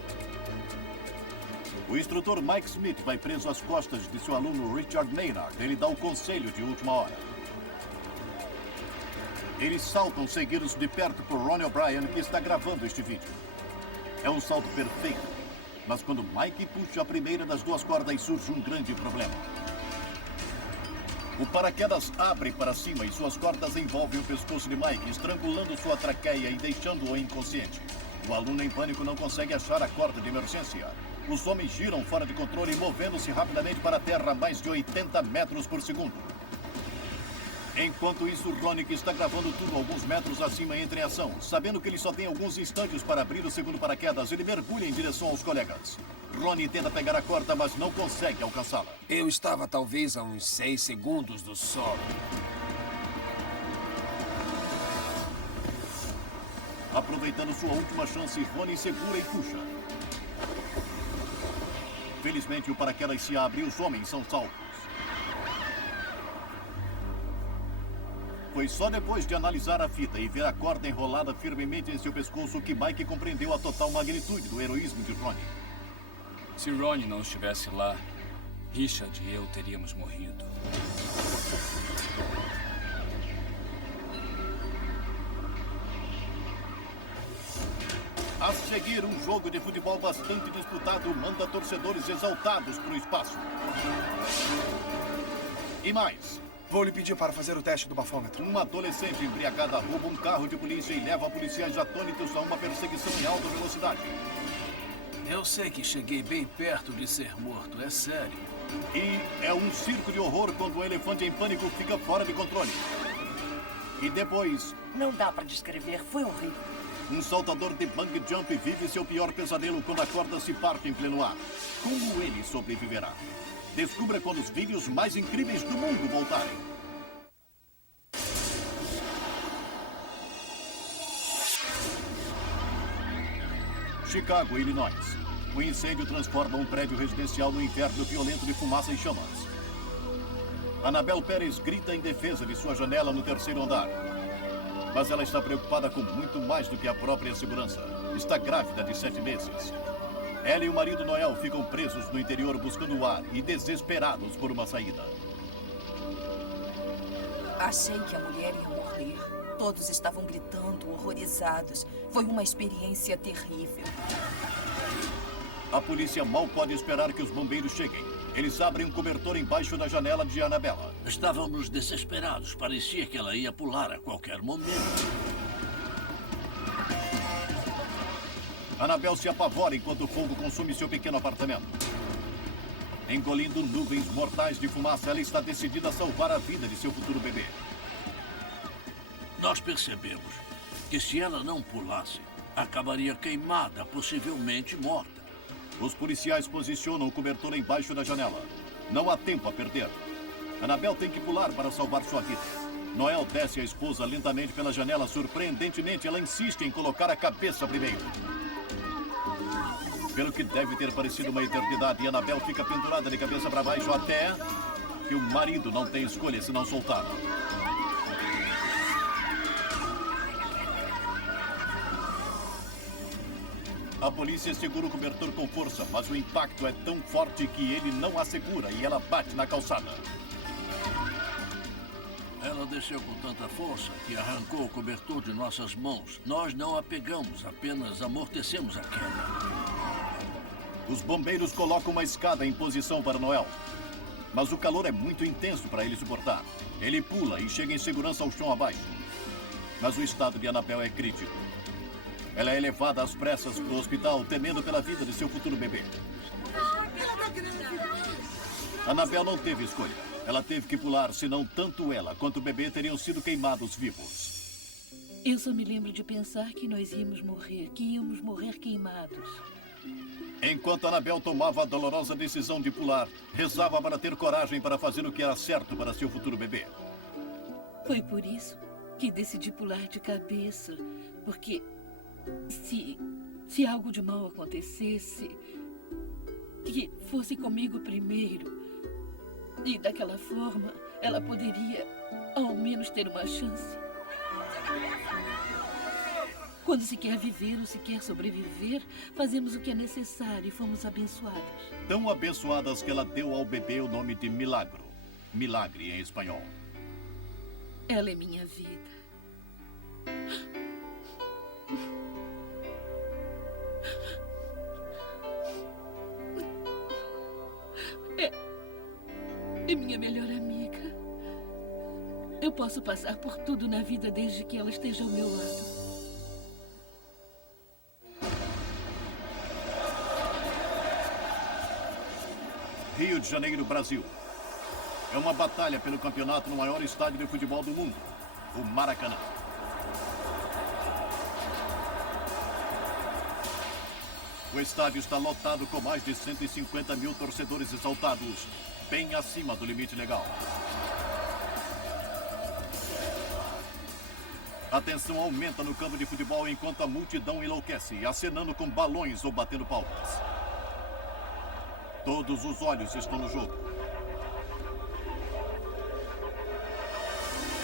O instrutor Mike Smith vai preso às costas de seu aluno Richard Maynard. Ele dá o conselho de última hora. Eles saltam seguidos de perto por Ronnie O'Brien, que está gravando este vídeo. É um salto perfeito. Mas quando Mike puxa a primeira das duas cordas, surge um grande problema. O paraquedas abre para cima e suas cordas envolvem o pescoço de Mike, estrangulando sua traqueia e deixando-o inconsciente. O aluno em pânico não consegue achar a corda de emergência. Os homens giram fora de controle, movendo-se rapidamente para a terra a mais de 80 metros por segundo. Enquanto isso, Ronnie, que está gravando tudo alguns metros acima, entra em ação. Sabendo que ele só tem alguns instantes para abrir o segundo paraquedas, ele mergulha em direção aos colegas. Ronnie tenta pegar a corda, mas não consegue alcançá-la. Eu estava talvez a uns 6 segundos do solo. Aproveitando sua última chance, Ronnie segura e puxa. Felizmente, o paraquedas se abre e os homens são salvos. Foi só depois de analisar a fita e ver a corda enrolada firmemente em seu pescoço que Mike compreendeu a total magnitude do heroísmo de Ronnie. Se Ronnie não estivesse lá, Richard e eu teríamos morrido. A seguir, um jogo de futebol bastante disputado manda torcedores exaltados para o espaço. E mais. Vou lhe pedir para fazer o teste do bafômetro. Uma adolescente embriagada rouba um carro de polícia e leva policiais atônitos a uma perseguição em alta velocidade. Eu sei que cheguei bem perto de ser morto, é sério. E é um circo de horror quando o elefante em pânico fica fora de controle. E depois... Não dá para descrever, foi horrível. Um saltador de bungee jump vive seu pior pesadelo quando a corda se parte em pleno ar. Como ele sobreviverá? Descubra quando os vídeos mais incríveis do mundo voltarem. Chicago, Illinois. O incêndio transforma um prédio residencial no inferno violento de fumaça e chamas. Annabelle Pérez grita em defesa de sua janela no 3º andar. Mas ela está preocupada com muito mais do que a própria segurança. Está grávida de 7 meses. Ela e o marido Noel ficam presos no interior buscando ar e desesperados por uma saída. Achei que a mulher ia morrer. Todos estavam gritando, horrorizados. Foi uma experiência terrível. A polícia mal pode esperar que os bombeiros cheguem. Eles abrem um cobertor embaixo da janela de Annabella. Estávamos desesperados. Parecia que ela ia pular a qualquer momento. Annabelle se apavora enquanto o fogo consome seu pequeno apartamento. Engolindo nuvens mortais de fumaça, ela está decidida a salvar a vida de seu futuro bebê. Nós percebemos que se ela não pulasse, acabaria queimada, possivelmente morta. Os policiais posicionam o cobertor embaixo da janela. Não há tempo a perder. Annabelle tem que pular para salvar sua vida. Noel desce a esposa lentamente pela janela. Surpreendentemente, ela insiste em colocar a cabeça primeiro. Pelo que deve ter parecido uma eternidade, e Annabelle fica pendurada de cabeça para baixo até que o marido não tem escolha senão soltá-la. A polícia segura o cobertor com força, mas o impacto é tão forte que ele não a segura e ela bate na calçada. Ela desceu com tanta força que arrancou o cobertor de nossas mãos. Nós não a pegamos, apenas amortecemos a queda. Os bombeiros colocam uma escada em posição para Noel. Mas o calor é muito intenso para ele suportar. Ele pula e chega em segurança ao chão abaixo. Mas o estado de Annabelle é crítico. Ela é levada às pressas para o hospital, temendo pela vida de seu futuro bebê. Annabelle não teve escolha. Ela teve que pular, senão tanto ela quanto o bebê teriam sido queimados vivos. Eu só me lembro de pensar que nós íamos morrer, que íamos morrer queimados. Enquanto Annabelle tomava a dolorosa decisão de pular, rezava para ter coragem para fazer o que era certo para seu futuro bebê. Foi por isso que decidi pular de cabeça. Porque se algo de mal acontecesse, que fosse comigo primeiro. E daquela forma, ela poderia ao menos ter uma chance. Quando se quer viver ou se quer sobreviver, fazemos o que é necessário e fomos abençoadas. Tão abençoadas que ela deu ao bebê o nome de Milagro. Milagre em espanhol. Ela é minha vida. É minha melhor amiga. Eu posso passar por tudo na vida desde que ela esteja ao meu lado. Rio de Janeiro, Brasil. É uma batalha pelo campeonato no maior estádio de futebol do mundo, o Maracanã. O estádio está lotado com mais de 150 mil torcedores exaltados, bem acima do limite legal. A tensão aumenta no campo de futebol enquanto a multidão enlouquece, acenando com balões ou batendo palmas. Todos os olhos estão no jogo.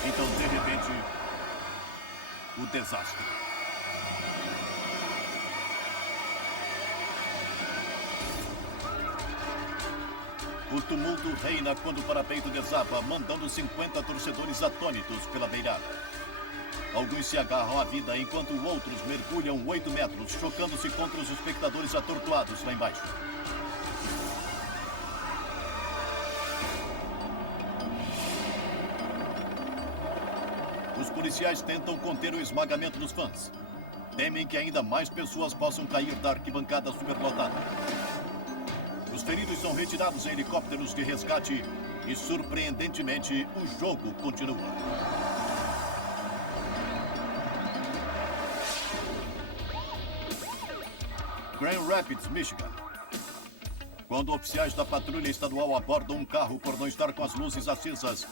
Então, de repente, o desastre. O tumulto reina quando o parapeito desaba, mandando 50 torcedores atônitos pela beirada. Alguns se agarram à vida, enquanto outros mergulham 8 metros, chocando-se contra os espectadores atordoados lá embaixo. Os policiais tentam conter o esmagamento dos fãs. Temem que ainda mais pessoas possam cair da arquibancada superlotada. Os feridos são retirados em helicópteros de resgate e, surpreendentemente, o jogo continua. Grand Rapids, Michigan. Quando oficiais da patrulha estadual abordam um carro por não estar com as luzes acesas,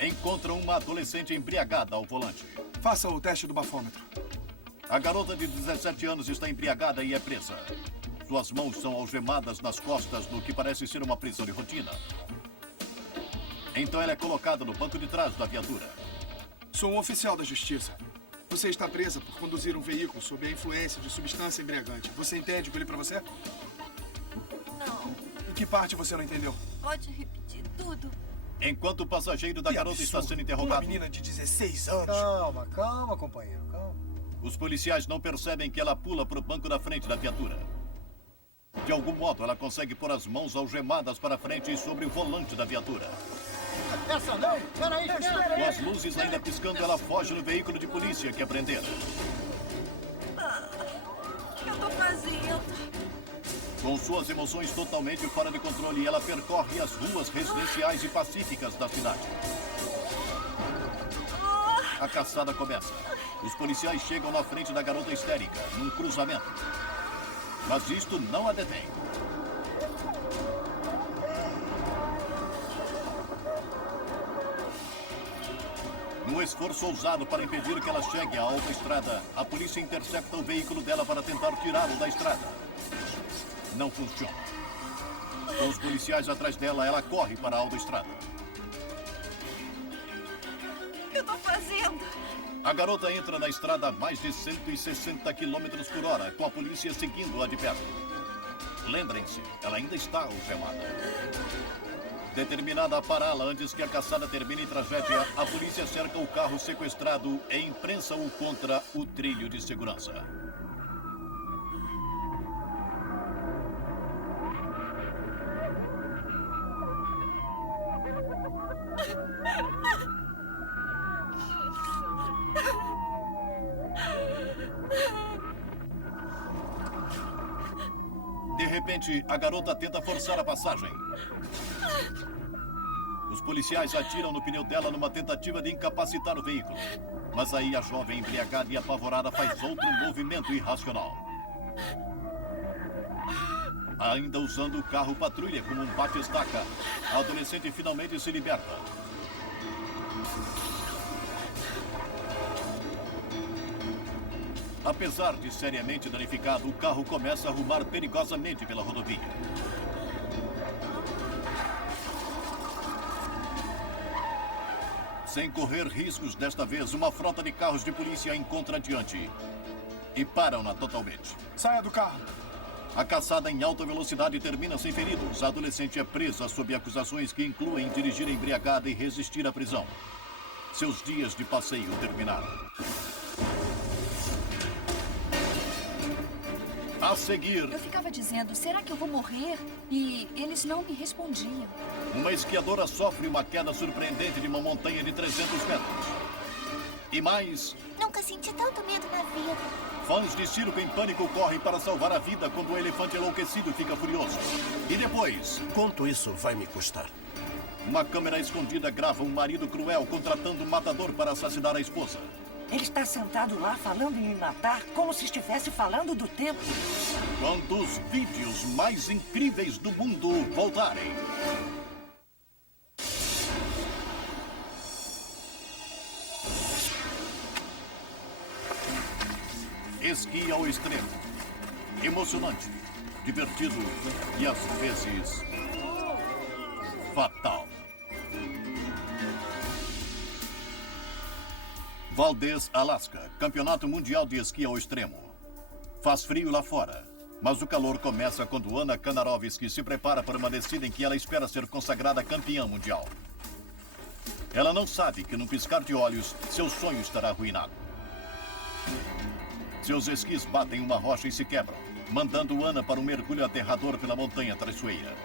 encontram uma adolescente embriagada ao volante. Faça o teste do bafômetro. A garota de 17 anos está embriagada e é presa. Suas mãos são algemadas nas costas no que parece ser uma prisão de rotina. Então ela é colocada no banco de trás da viatura. Sou um oficial da justiça. Você está presa por conduzir um veículo sob a influência de substância embriagante. Você entende o que eu li pra você? Não. Em que parte você não entendeu? Pode repetir tudo? Enquanto o passageiro da garota está sendo interrogado... Uma menina de 16 anos. Calma, calma, companheiro, calma. Os policiais não percebem que ela pula para o banco da frente da viatura. De algum modo, ela consegue pôr as mãos algemadas para frente e sobre o volante da viatura. Essa não! Peraí, espera! Com as luzes ainda piscando, ela foge no veículo de polícia que apreenderam. O que eu tô fazendo? Com suas emoções totalmente fora de controle, ela percorre as ruas residenciais e pacíficas da cidade. A caçada começa. Os policiais chegam na frente da garota histérica, num cruzamento. Mas isto não a detém. Num esforço ousado para impedir que ela chegue à autoestrada, a polícia intercepta o veículo dela para tentar tirá-lo da estrada. Não funciona. Com os policiais atrás dela, ela corre para a autoestrada. O que eu tô fazendo? A garota entra na estrada a mais de 160 km por hora, com a polícia seguindo-a de perto. Lembrem-se, ela ainda está algemada. Determinada a pará-la antes que a caçada termine em tragédia, a polícia cerca o carro sequestrado e imprensa-o contra o trilho de segurança. De repente, a garota tenta forçar a passagem. Os policiais atiram no pneu dela numa tentativa de incapacitar o veículo. Mas aí a jovem embriagada e apavorada faz outro movimento irracional. Ainda usando o carro patrulha como um bate-estaca, a adolescente finalmente se liberta. Apesar de seriamente danificado, o carro começa a rumar perigosamente pela rodovia. Sem correr riscos desta vez, uma frota de carros de polícia a encontra adiante e param-na totalmente. Saia do carro! A caçada em alta velocidade termina sem feridos. A adolescente é presa sob acusações que incluem dirigir embriagada e resistir à prisão. Seus dias de passeio terminaram. A seguir... Eu ficava dizendo, será que eu vou morrer? E eles não me respondiam. Uma esquiadora sofre uma queda surpreendente de uma montanha de 300 metros. E mais... Nunca senti tanto medo na vida. Fãs de circo em pânico correm para salvar a vida quando o elefante enlouquecido fica furioso. E depois... Quanto isso vai me custar? Uma câmera escondida grava um marido cruel contratando um matador para assassinar a esposa. Ele está sentado lá falando em me matar como se estivesse falando do tempo. Quando os vídeos mais incríveis do mundo voltarem. Esqui ao extremo. Emocionante, divertido e às vezes fatal. Valdez, Alasca, Campeonato Mundial de Esqui ao Extremo. Faz frio lá fora, mas o calor começa quando Anna Kanarovski se prepara para uma descida em que ela espera ser consagrada campeã mundial. Ela não sabe que num piscar de olhos, seu sonho estará arruinado. Seus esquis batem uma rocha e se quebram, mandando Anna para um mergulho aterrador pela montanha traiçoeira.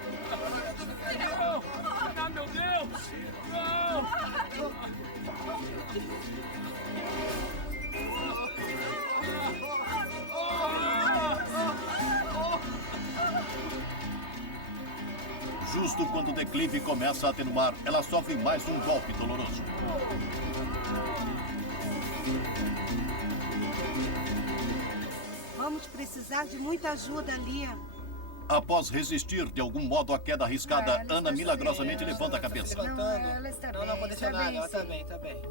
Ah, meu Deus! Não! Justo quando o declive começa a atenuar, ela sofre mais um golpe doloroso. Vamos precisar de muita ajuda ali. Após resistir de algum modo à queda arriscada, Anna milagrosamente levanta a cabeça. Ela está bem. Não aconteceu nada. Ela está bem, está bem.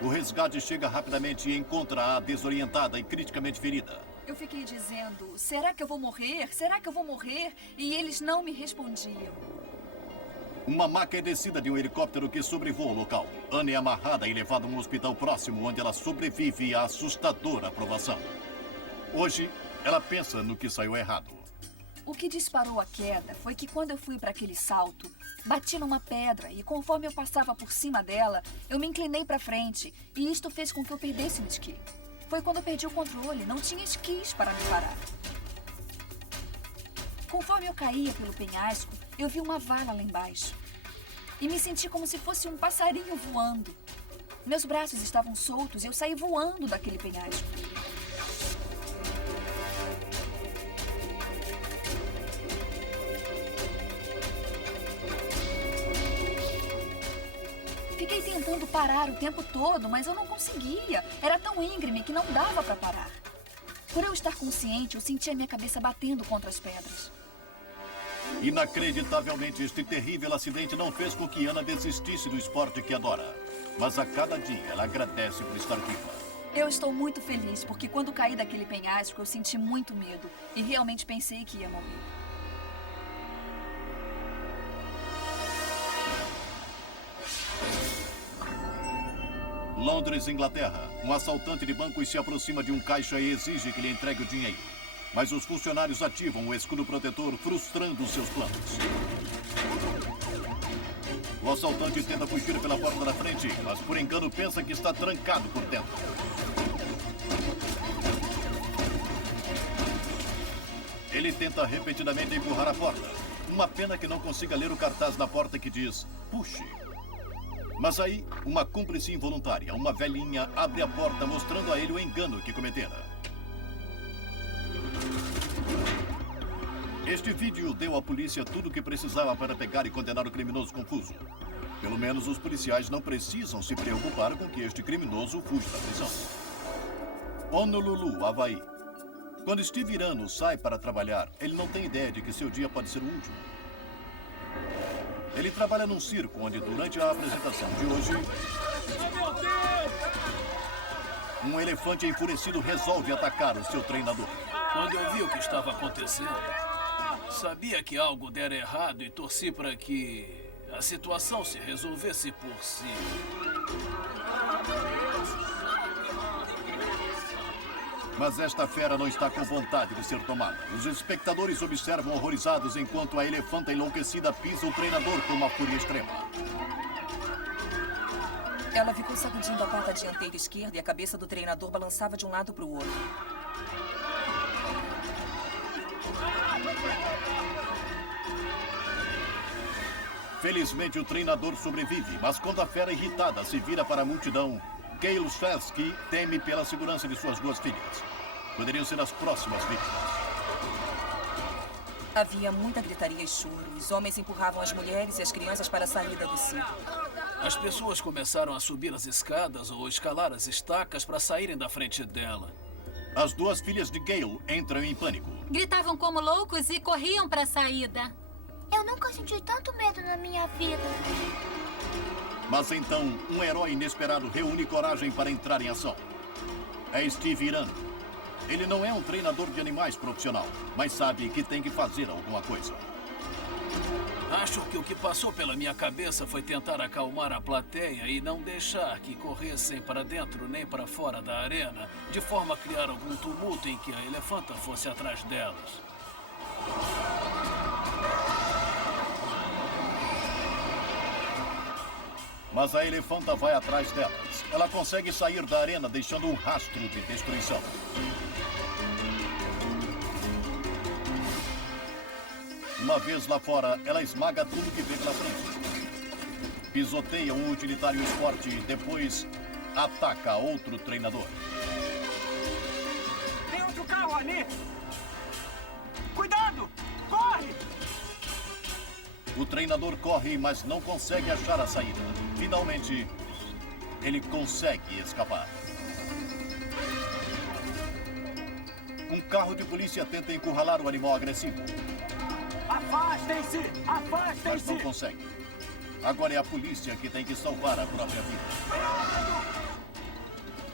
O resgate chega rapidamente e encontra-a desorientada e criticamente ferida. Eu fiquei dizendo, será que eu vou morrer? Será que eu vou morrer? E eles não me respondiam. Uma maca é descida de um helicóptero que sobrevoa o local. Anna é amarrada e levada a um hospital próximo, onde ela sobrevive à assustadora provação. Hoje, ela pensa no que saiu errado. O que disparou a queda foi que quando eu fui para aquele salto, bati numa pedra e conforme eu passava por cima dela, eu me inclinei para frente e isto fez com que eu perdesse o esqui. Foi quando eu perdi o controle, não tinha esquis para me parar. Conforme eu caía pelo penhasco, eu vi uma vala lá embaixo. E me senti como se fosse um passarinho voando. Meus braços estavam soltos e eu saí voando daquele penhasco. Fiquei tentando parar o tempo todo, mas eu não conseguia. Era tão íngreme que não dava para parar. Por eu estar consciente, eu senti a minha cabeça batendo contra as pedras. Inacreditavelmente, este terrível acidente não fez com que Anna desistisse do esporte que adora. Mas a cada dia, ela agradece por estar viva. Eu estou muito feliz, porque quando caí daquele penhasco, eu senti muito medo. E realmente pensei que ia morrer. Londres, Inglaterra. Um assaltante de bancos se aproxima de um caixa e exige que lhe entregue o dinheiro. Mas os funcionários ativam o escudo protetor, frustrando seus planos. O assaltante tenta fugir pela porta da frente, mas por engano pensa que está trancado por dentro. Ele tenta repetidamente empurrar a porta. Uma pena que não consiga ler o cartaz na porta que diz, puxe. Mas aí, uma cúmplice involuntária, uma velhinha, abre a porta mostrando a ele o engano que cometera. Este vídeo deu à polícia tudo o que precisava para pegar e condenar o criminoso confuso. Pelo menos os policiais não precisam se preocupar com que este criminoso fuja da prisão. Honolulu, Havaí. Quando Steve Irano sai para trabalhar, ele não tem ideia de que seu dia pode ser o último. Ele trabalha num circo onde, durante a apresentação de hoje, um elefante enfurecido resolve atacar o seu treinador. Quando eu vi o que estava acontecendo, sabia que algo dera errado e torci para que a situação se resolvesse por si. Mas esta fera não está com vontade de ser tomada. Os espectadores observam horrorizados enquanto a elefanta enlouquecida pisa o treinador com uma fúria extrema. Ela ficou sacudindo a pata dianteira esquerda e a cabeça do treinador balançava de um lado para o outro. Felizmente, o treinador sobrevive, mas quando a fera irritada se vira para a multidão, Gale Shelsky teme pela segurança de suas duas filhas. Poderiam ser as próximas vítimas. Havia muita gritaria e choro. Os homens empurravam as mulheres e as crianças para a saída do circo. As pessoas começaram a subir as escadas ou escalar as estacas para saírem da frente dela. As duas filhas de Gale entram em pânico. Gritavam como loucos e corriam para a saída. Eu nunca senti tanto medo na minha vida. Mas então, um herói inesperado reúne coragem para entrar em ação. É Steve Irano. Ele não é um treinador de animais profissional, mas sabe que tem que fazer alguma coisa. Acho que o que passou pela minha cabeça foi tentar acalmar a plateia e não deixar que corressem para dentro nem para fora da arena, de forma a criar algum tumulto em que a elefanta fosse atrás delas. Mas a elefanta vai atrás delas. Ela consegue sair da arena deixando um rastro de destruição. Uma vez lá fora, ela esmaga tudo que vê pela frente. Pisoteia um utilitário esporte e depois ataca outro treinador. Tem outro carro ali! Cuidado! Corre! O treinador corre, mas não consegue achar a saída. Finalmente, ele consegue escapar. Um carro de polícia tenta encurralar o animal agressivo. Afastem-se! Afastem-se! Mas não consegue. Agora é a polícia que tem que salvar a própria vida.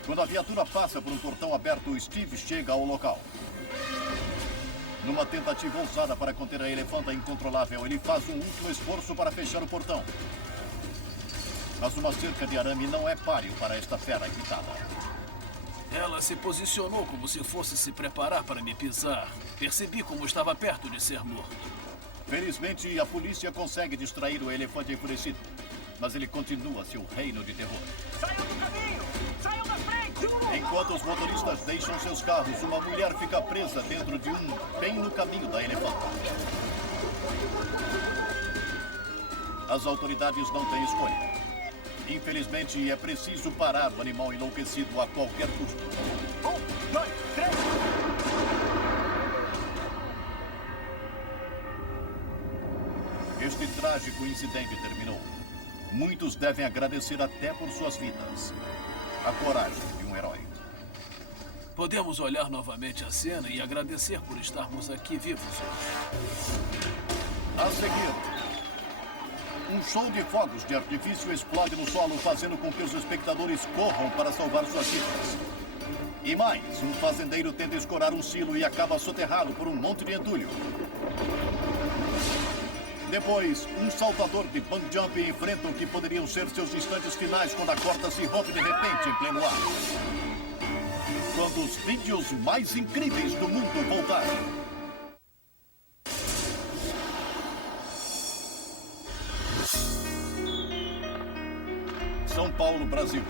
Quando a viatura passa por um portão aberto, Steve chega ao local. Numa tentativa ousada para conter a elefanta incontrolável, ele faz um último esforço para fechar o portão. Mas uma cerca de arame não é páreo para esta fera irritada. Ela se posicionou como se fosse se preparar para me pisar. Percebi como estava perto de ser morto. Felizmente, a polícia consegue distrair o elefante enfurecido. Mas ele continua seu reino de terror. Saiam do caminho! Saiam da frente! Enquanto os motoristas deixam seus carros, uma mulher fica presa dentro de bem no caminho da elefanta. As autoridades não têm escolha. Infelizmente, é preciso parar o animal enlouquecido a qualquer custo. 1, 2, 3... Este trágico incidente terminou. Muitos devem agradecer até por suas vidas. A coragem de um herói. Podemos olhar novamente a cena e agradecer por estarmos aqui vivos hoje. A seguir, um show de fogos de artifício explode no solo, fazendo com que os espectadores corram para salvar suas vidas. E mais, um fazendeiro tenta escorar um silo e acaba soterrado por um monte de entulho. Depois, um saltador de bungee jump enfrenta o que poderiam ser seus instantes finais quando a corda se rompe de repente em pleno ar. Quando os vídeos mais incríveis do mundo voltarem. São Paulo, Brasil.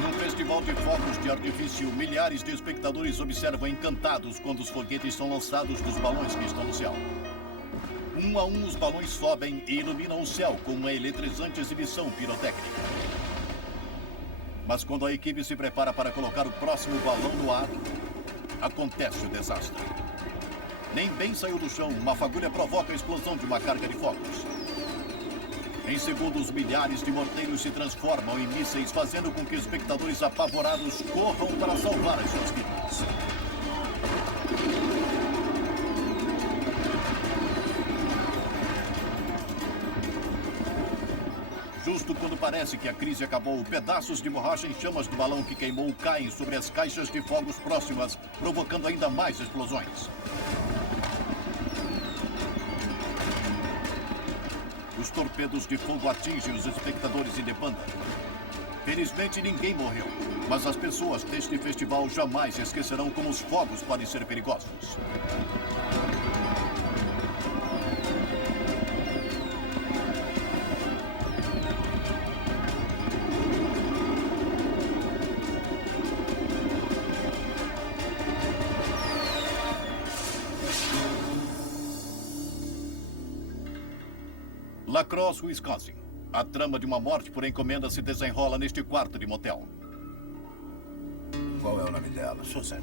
Num festival de fogos de artifício, milhares de espectadores observam encantados quando os foguetes são lançados dos balões que estão no céu. Um a um, os balões sobem e iluminam o céu com uma eletrizante exibição pirotécnica. Mas quando a equipe se prepara para colocar o próximo balão no ar, acontece o desastre. Nem bem saiu do chão, uma fagulha provoca a explosão de uma carga de fogos. Em segundos, milhares de morteiros se transformam em mísseis, fazendo com que espectadores apavorados corram para salvar as suas vidas. Justo quando parece que a crise acabou, pedaços de borracha em chamas do balão que queimou caem sobre as caixas de fogos próximas, provocando ainda mais explosões. Os torpedos de fogo atingem os espectadores em debanda. Felizmente, ninguém morreu, mas as pessoas deste festival jamais esquecerão como os fogos podem ser perigosos. La Crosse, Wisconsin. A trama de uma morte por encomenda se desenrola neste quarto de motel. Qual é o nome dela? Susan.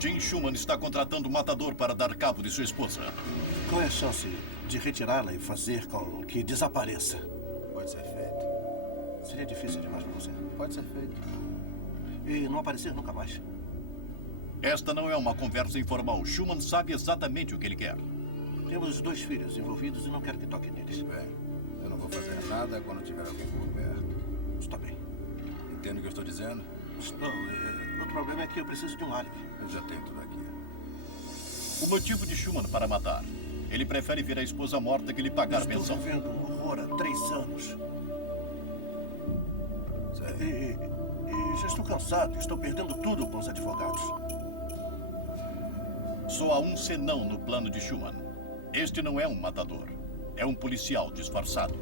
Jim Schumann está contratando um matador para dar cabo de sua esposa. Qual é a chance de retirá-la e fazer com que desapareça? Pode ser feito. Seria difícil demais para você. Pode ser feito. E não aparecer nunca mais. Esta não é uma conversa informal. Schumann sabe exatamente o que ele quer. Temos 2 filhos envolvidos e não quero que toque neles. Bem, eu não vou fazer nada quando tiver alguém por perto. Está bem. Entende o que eu estou dizendo? Estou. O problema é que eu preciso de um álibi. Eu já tenho tudo aqui. O motivo de Schumann para matar. Ele prefere ver a esposa morta que lhe pagar pensão. Estou vivendo um horror há 3 anos. E já estou cansado. Estou perdendo tudo com os advogados. Só há um senão no plano de Schumann. Este não é um matador. É um policial disfarçado.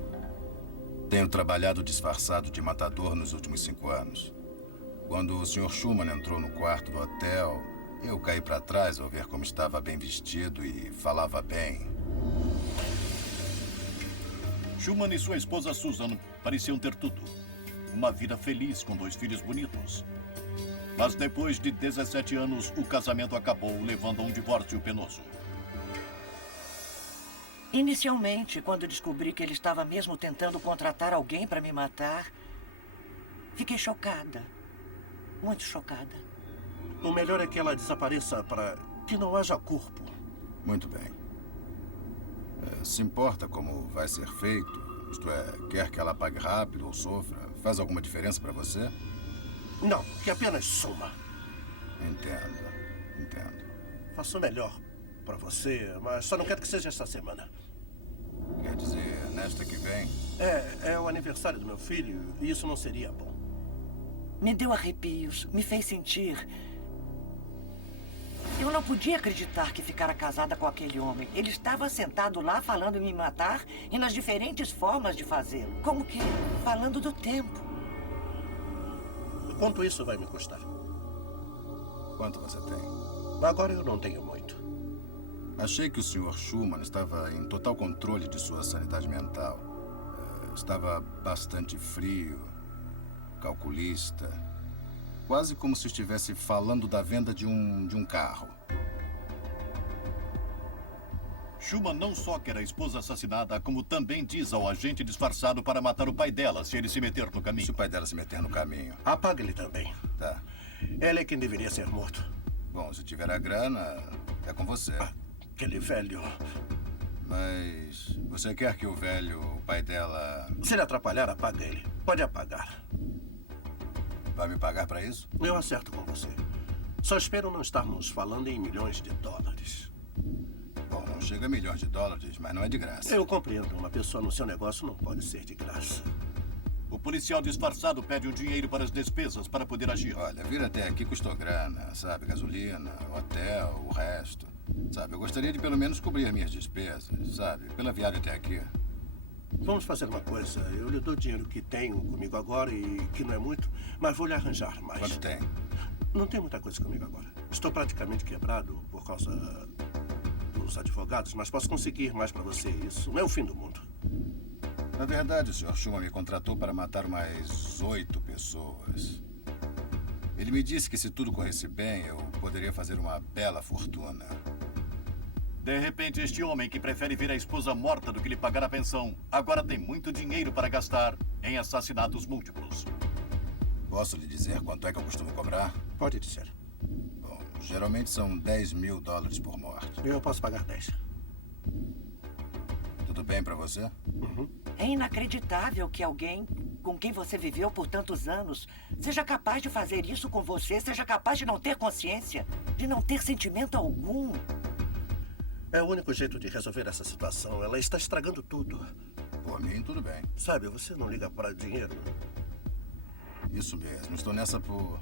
Tenho trabalhado disfarçado de matador nos últimos 5 anos. Quando o Sr. Schumann entrou no quarto do hotel, eu caí para trás ao ver como estava bem vestido e falava bem. Schumann e sua esposa Susan pareciam ter tudo. Uma vida feliz com 2 filhos bonitos. Mas depois de 17 anos, o casamento acabou, levando a um divórcio penoso. Inicialmente, quando descobri que ele estava mesmo tentando contratar alguém para me matar, fiquei chocada. Muito chocada. O melhor é que ela desapareça para que não haja corpo. Muito bem. Se importa como vai ser feito? Isto é, quer que ela pague rápido ou sofra? Faz alguma diferença para você? Não, que apenas suma. Entendo. Faço melhor para você, mas só não quero que seja esta semana. Quer dizer, nesta que vem? É o aniversário do meu filho e isso não seria bom. Me deu arrepios, me fez sentir. Eu não podia acreditar que ficara casada com aquele homem. Ele estava sentado lá falando em me matar e nas diferentes formas de fazê-lo. Como que falando do tempo. Quanto isso vai me custar? Quanto você tem? Agora eu não tenho muito. Achei que o Sr. Schumann estava em total controle de sua sanidade mental. Estava bastante frio, calculista. Quase como se estivesse falando da venda de um carro. Schumann não só quer a esposa assassinada, como também diz ao agente disfarçado para matar o pai dela se ele se meter no caminho. Se o pai dela se meter no caminho. Apaga ele também. Tá. Ele é quem deveria ser morto. Bom, se tiver a grana, é com você. Aquele velho... Mas você quer que o velho, o pai dela... Se ele atrapalhar, apaga ele. Pode apagar. Vai me pagar para isso? Eu acerto com você. Só espero não estarmos falando em milhões de dólares. Bom, não chega a milhões de dólares, mas não é de graça. Eu compreendo. Uma pessoa no seu negócio não pode ser de graça. O policial disfarçado pede um dinheiro para as despesas para poder agir. Olha, vir até aqui custou grana, sabe? Gasolina, hotel, o resto. Sabe, eu gostaria de pelo menos cobrir minhas despesas, sabe? Pela viagem até aqui. Vamos fazer uma coisa. Eu lhe dou o dinheiro que tenho comigo agora e que não é muito, mas vou lhe arranjar mais. Quanto tem? Não tem muita coisa comigo agora. Estou praticamente quebrado por causa dos advogados, mas posso conseguir mais para você. Isso não é o fim do mundo. Na verdade, o Sr. Schumann me contratou para matar mais 8 pessoas. Ele me disse que se tudo corresse bem, eu poderia fazer uma bela fortuna. De repente, este homem que prefere ver a esposa morta do que lhe pagar a pensão, agora tem muito dinheiro para gastar em assassinatos múltiplos. Posso lhe dizer quanto é que eu costumo cobrar? Pode dizer. Bom, geralmente são $10 mil por morte. Eu posso pagar 10. Tudo bem para você? Uhum. É inacreditável que alguém com quem você viveu por tantos anos seja capaz de fazer isso com você, seja capaz de não ter consciência, de não ter sentimento algum. É o único jeito de resolver essa situação. Ela está estragando tudo. Por mim, tudo bem. Sabe, você não liga para dinheiro. Isso mesmo. Estou nessa por...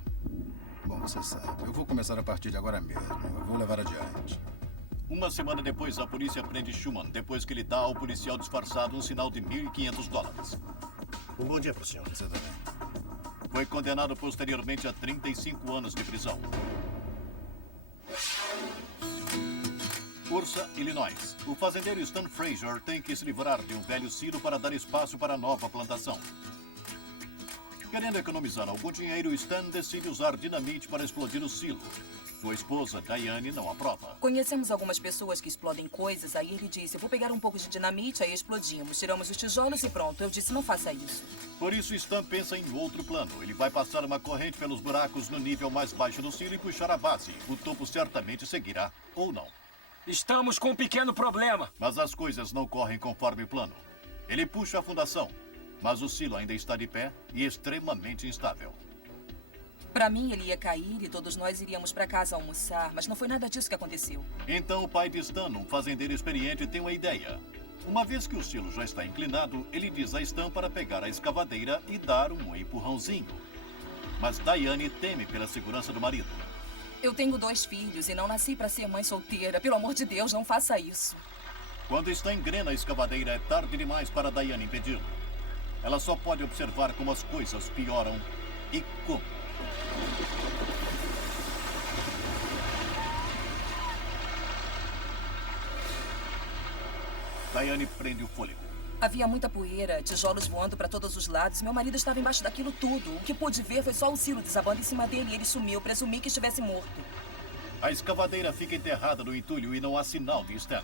Bom, você sabe. Eu vou começar a partir de agora mesmo. Eu vou levar adiante. Uma semana depois, a polícia prende Schumann, depois que ele dá ao policial disfarçado um sinal de $1.500. Um bom dia para o senhor. Você também. Foi condenado posteriormente a 35 anos de prisão. Ursa, Illinois. O fazendeiro Stan Fraser tem que se livrar de um velho silo para dar espaço para a nova plantação. Querendo economizar algum dinheiro, Stan decide usar dinamite para explodir o silo. Sua esposa, Diane, não aprova. Conhecemos algumas pessoas que explodem coisas, aí ele disse, eu vou pegar um pouco de dinamite, aí explodimos, tiramos os tijolos e pronto. Eu disse, não faça isso. Por isso, Stan pensa em outro plano. Ele vai passar uma corrente pelos buracos no nível mais baixo do silo e puxar a base. O topo certamente seguirá, ou não. Estamos com um pequeno problema. Mas as coisas não correm conforme o plano. Ele puxa a fundação, mas o silo ainda está de pé e extremamente instável. Para mim, ele ia cair e todos nós iríamos para casa almoçar, mas não foi nada disso que aconteceu. Então o pai de Stan, um fazendeiro experiente, tem uma ideia. Uma vez que o silo já está inclinado, ele diz a Stan para pegar a escavadeira e dar um empurrãozinho. Mas Diane teme pela segurança do marido. Eu tenho 2 filhos e não nasci para ser mãe solteira. Pelo amor de Deus, não faça isso. Quando Stan engrena a escavadeira, é tarde demais para Diane impedi-lo. Ela só pode observar como as coisas pioram e como. Diane prende o fôlego. Havia muita poeira, tijolos voando para todos os lados. Meu marido estava embaixo daquilo tudo. O que pude ver foi só o silo desabando em cima dele e ele sumiu. Presumi que estivesse morto. A escavadeira fica enterrada no entulho e não há sinal de Stan.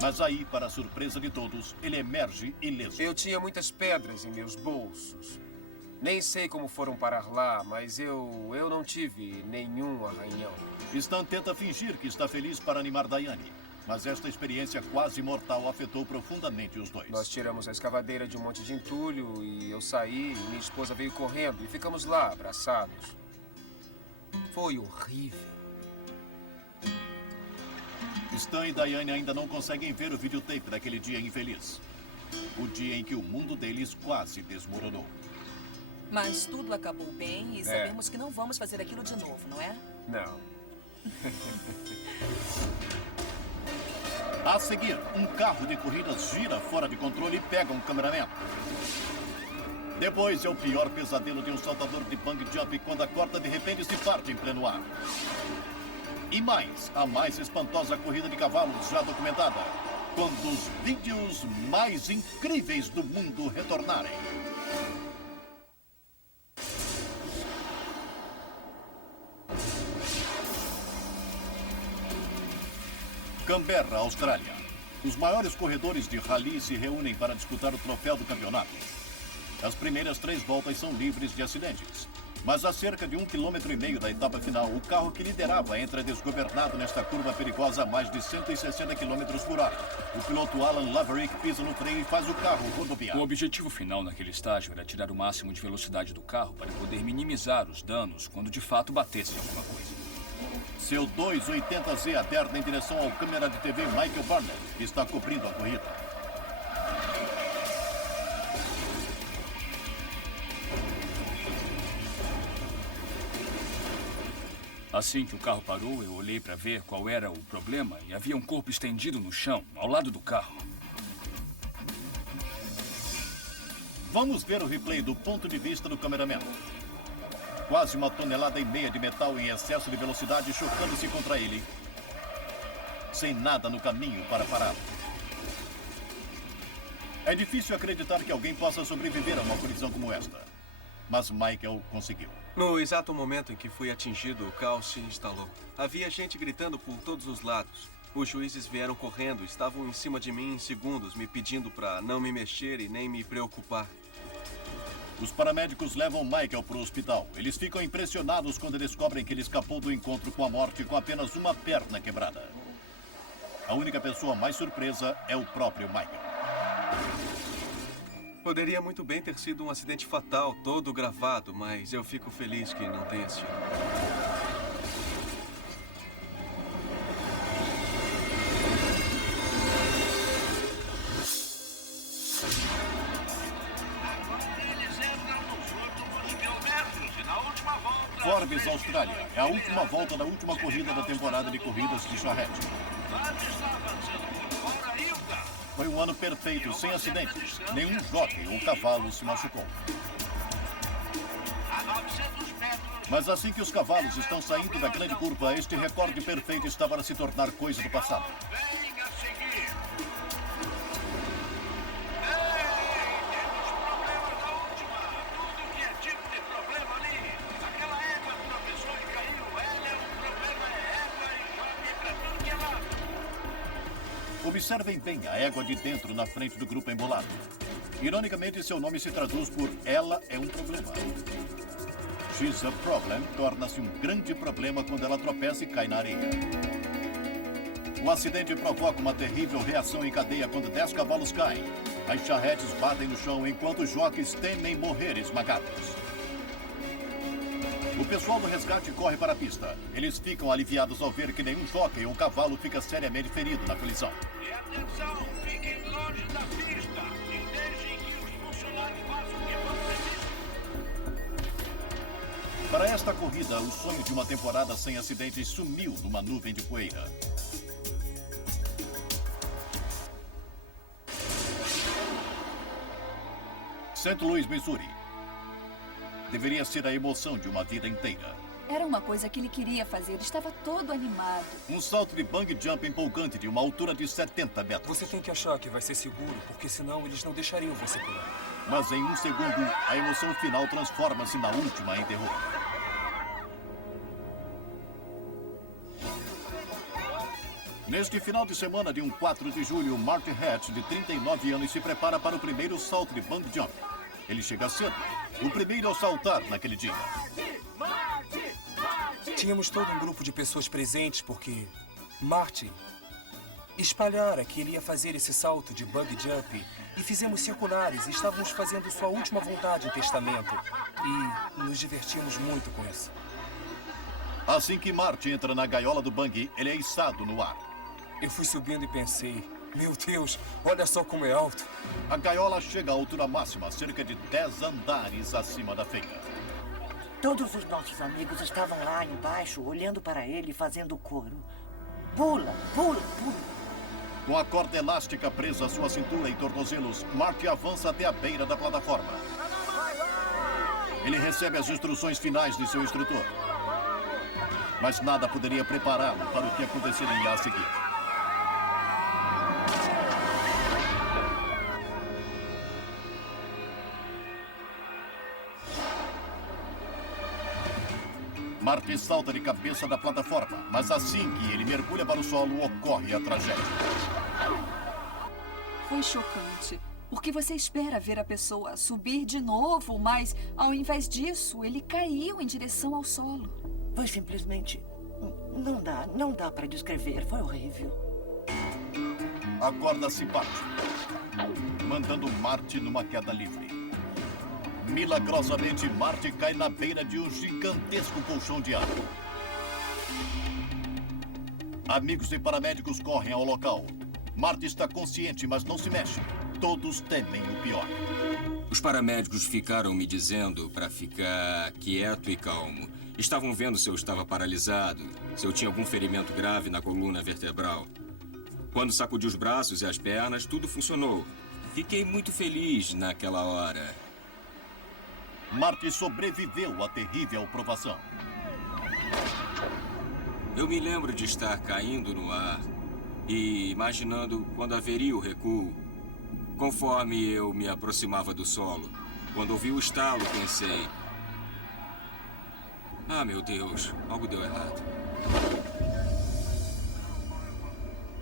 Mas aí, para a surpresa de todos, ele emerge ileso. Eu tinha muitas pedras em meus bolsos. Nem sei como foram parar lá, mas eu não tive nenhum arranhão. Stan tenta fingir que está feliz para animar Diane. Mas esta experiência quase mortal afetou profundamente os dois. Nós tiramos a escavadeira de um monte de entulho e eu saí e minha esposa veio correndo e ficamos lá, abraçados. Foi horrível. Stan e Diane ainda não conseguem ver o videotape daquele dia infeliz. O dia em que o mundo deles quase desmoronou. Mas tudo acabou bem e sabemos que não vamos fazer aquilo de novo, não é? Não. A seguir, um carro de corridas gira fora de controle e pega um cameraman. Depois é o pior pesadelo de um saltador de bungee jump quando a corda de repente se parte em pleno ar. E mais, a mais espantosa corrida de cavalos já documentada, quando os vídeos mais incríveis do mundo retornarem. Canberra, Austrália. Os maiores corredores de rally se reúnem para disputar o troféu do campeonato. As primeiras 3 voltas são livres de acidentes. Mas a cerca de 1,5 km da etapa final, o carro que liderava entra desgovernado nesta curva perigosa a mais de 160 km por hora. O piloto Alan Laverick pisa no freio e faz o carro rodopiar. O objetivo final naquele estágio era tirar o máximo de velocidade do carro para poder minimizar os danos quando de fato batesse em alguma coisa. Seu 280Z aterna em direção ao câmera de TV Michael Barnett, que está cobrindo a corrida. Assim que o carro parou, eu olhei para ver qual era o problema e havia um corpo estendido no chão, ao lado do carro. Vamos ver o replay do ponto de vista do cameraman. Quase 1,5 toneladas de metal em excesso de velocidade chocando-se contra ele, sem nada no caminho para pará-lo. É difícil acreditar que alguém possa sobreviver a uma colisão como esta. Mas Michael conseguiu. No exato momento em que fui atingido, o caos se instalou. Havia gente gritando por todos os lados. Os juízes vieram correndo, estavam em cima de mim em segundos, me pedindo para não me mexer e nem me preocupar. Os paramédicos levam Michael para o hospital. Eles ficam impressionados quando descobrem que ele escapou do encontro com a morte com apenas uma perna quebrada. A única pessoa mais surpresa é o próprio Michael. Poderia muito bem ter sido um acidente fatal, todo gravado, mas eu fico feliz que não tenha sido. Forbes, Austrália. É a última volta da última corrida da temporada de corridas de charrete. Foi um ano perfeito, sem acidentes. Nenhum jockey ou cavalo se machucou. Mas assim que os cavalos estão saindo da grande curva, este recorde perfeito está para se tornar coisa do passado. Observem bem a égua de dentro na frente do grupo embolado. Ironicamente, seu nome se traduz por Ela é um Problema. She's a Problem torna-se um grande problema quando ela tropeça e cai na areia. O acidente provoca uma terrível reação em cadeia quando 10 cavalos caem. As charretes batem no chão enquanto os jockeys temem morrer esmagados. O pessoal do resgate corre para a pista. Eles ficam aliviados ao ver que nenhum jockey ou cavalo fica seriamente ferido na colisão. E atenção, fiquem longe da pista e deixem que os funcionários façam o que for preciso. Para esta corrida, o sonho de uma temporada sem acidentes sumiu numa nuvem de poeira. St. Louis, Missouri. Deveria ser a emoção de uma vida inteira. Era uma coisa que ele queria fazer. Estava todo animado. Um salto de bungee jump empolgante de uma altura de 70 metros. Você tem que achar que vai ser seguro, porque senão eles não deixariam você pular. Mas em um segundo, a emoção final transforma-se na última em terror. Neste final de semana de um 4 de julho, Marty Hatch, de 39 anos, se prepara para o primeiro salto de bungee jump. Ele chega cedo, o primeiro a saltar naquele dia. Tínhamos todo um grupo de pessoas presentes porque Marty espalhara que ele ia fazer esse salto de bungee jump e fizemos circulares e estávamos fazendo sua última vontade em testamento. E nos divertimos muito com isso. Assim que Marty entra na gaiola do bungee, ele é içado no ar. Eu fui subindo e pensei, meu Deus, olha só como é alto. A gaiola chega à altura máxima, cerca de 10 andares acima da feira. Todos os nossos amigos estavam lá embaixo, olhando para ele e fazendo coro. Pula, pula, pula. Com a corda elástica presa à sua cintura e tornozelos, Marty avança até a beira da plataforma. Ele recebe as instruções finais de seu instrutor. Mas nada poderia prepará-lo para o que aconteceria a seguir. Marty salta de cabeça da plataforma, mas assim que ele mergulha para o solo, ocorre a tragédia. Foi chocante, porque você espera ver a pessoa subir de novo, mas ao invés disso, ele caiu em direção ao solo. Foi simplesmente... Não dá para descrever, foi horrível. A corda se parte, mandando Marty numa queda livre. Milagrosamente, Marty cai na beira de um gigantesco colchão de ar. Amigos e paramédicos correm ao local. Marty está consciente, mas não se mexe. Todos temem o pior. Os paramédicos ficaram me dizendo para ficar quieto e calmo. Estavam vendo se eu estava paralisado, se eu tinha algum ferimento grave na coluna vertebral. Quando sacudi os braços e as pernas, tudo funcionou. Fiquei muito feliz naquela hora. Marty sobreviveu à terrível provação. Eu me lembro de estar caindo no ar e imaginando quando haveria o recuo. Conforme eu me aproximava do solo, quando ouvi o estalo, pensei... Ah, meu Deus, algo deu errado.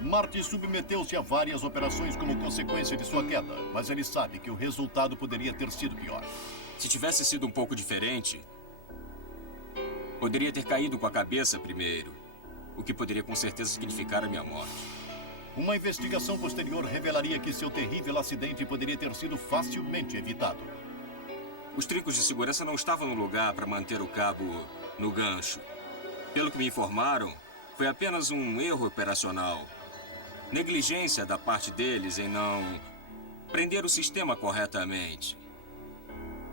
Marty submeteu-se a várias operações como consequência de sua queda, mas ele sabe que o resultado poderia ter sido pior. Se tivesse sido um pouco diferente, poderia ter caído com a cabeça primeiro, o que poderia com certeza significar a minha morte. Uma investigação posterior revelaria que seu terrível acidente poderia ter sido facilmente evitado. Os trincos de segurança não estavam no lugar para manter o cabo no gancho. Pelo que me informaram, foi apenas um erro operacional. Negligência da parte deles em não prender o sistema corretamente.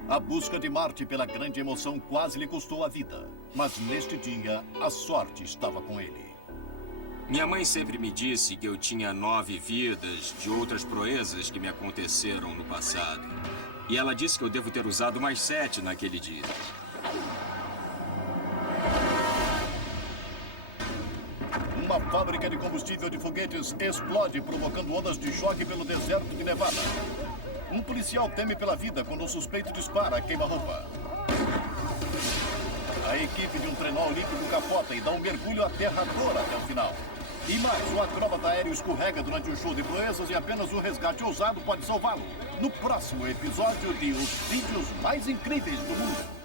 A busca de Marty pela grande emoção quase lhe custou a vida. Mas neste dia, a sorte estava com ele. Minha mãe sempre me disse que eu tinha 9 vidas de outras proezas que me aconteceram no passado. E ela disse que eu devo ter usado mais 7 naquele dia. Uma fábrica de combustível de foguetes explode, provocando ondas de choque pelo deserto de Nevada. Um policial teme pela vida quando o suspeito dispara a queima-roupa. A equipe de um trenó líquido capota e dá um mergulho aterrador até o final. E mais, o acróbata aéreo escorrega durante um show de proezas e apenas um resgate ousado pode salvá-lo. No próximo episódio de Os Vídeos Mais Incríveis do Mundo.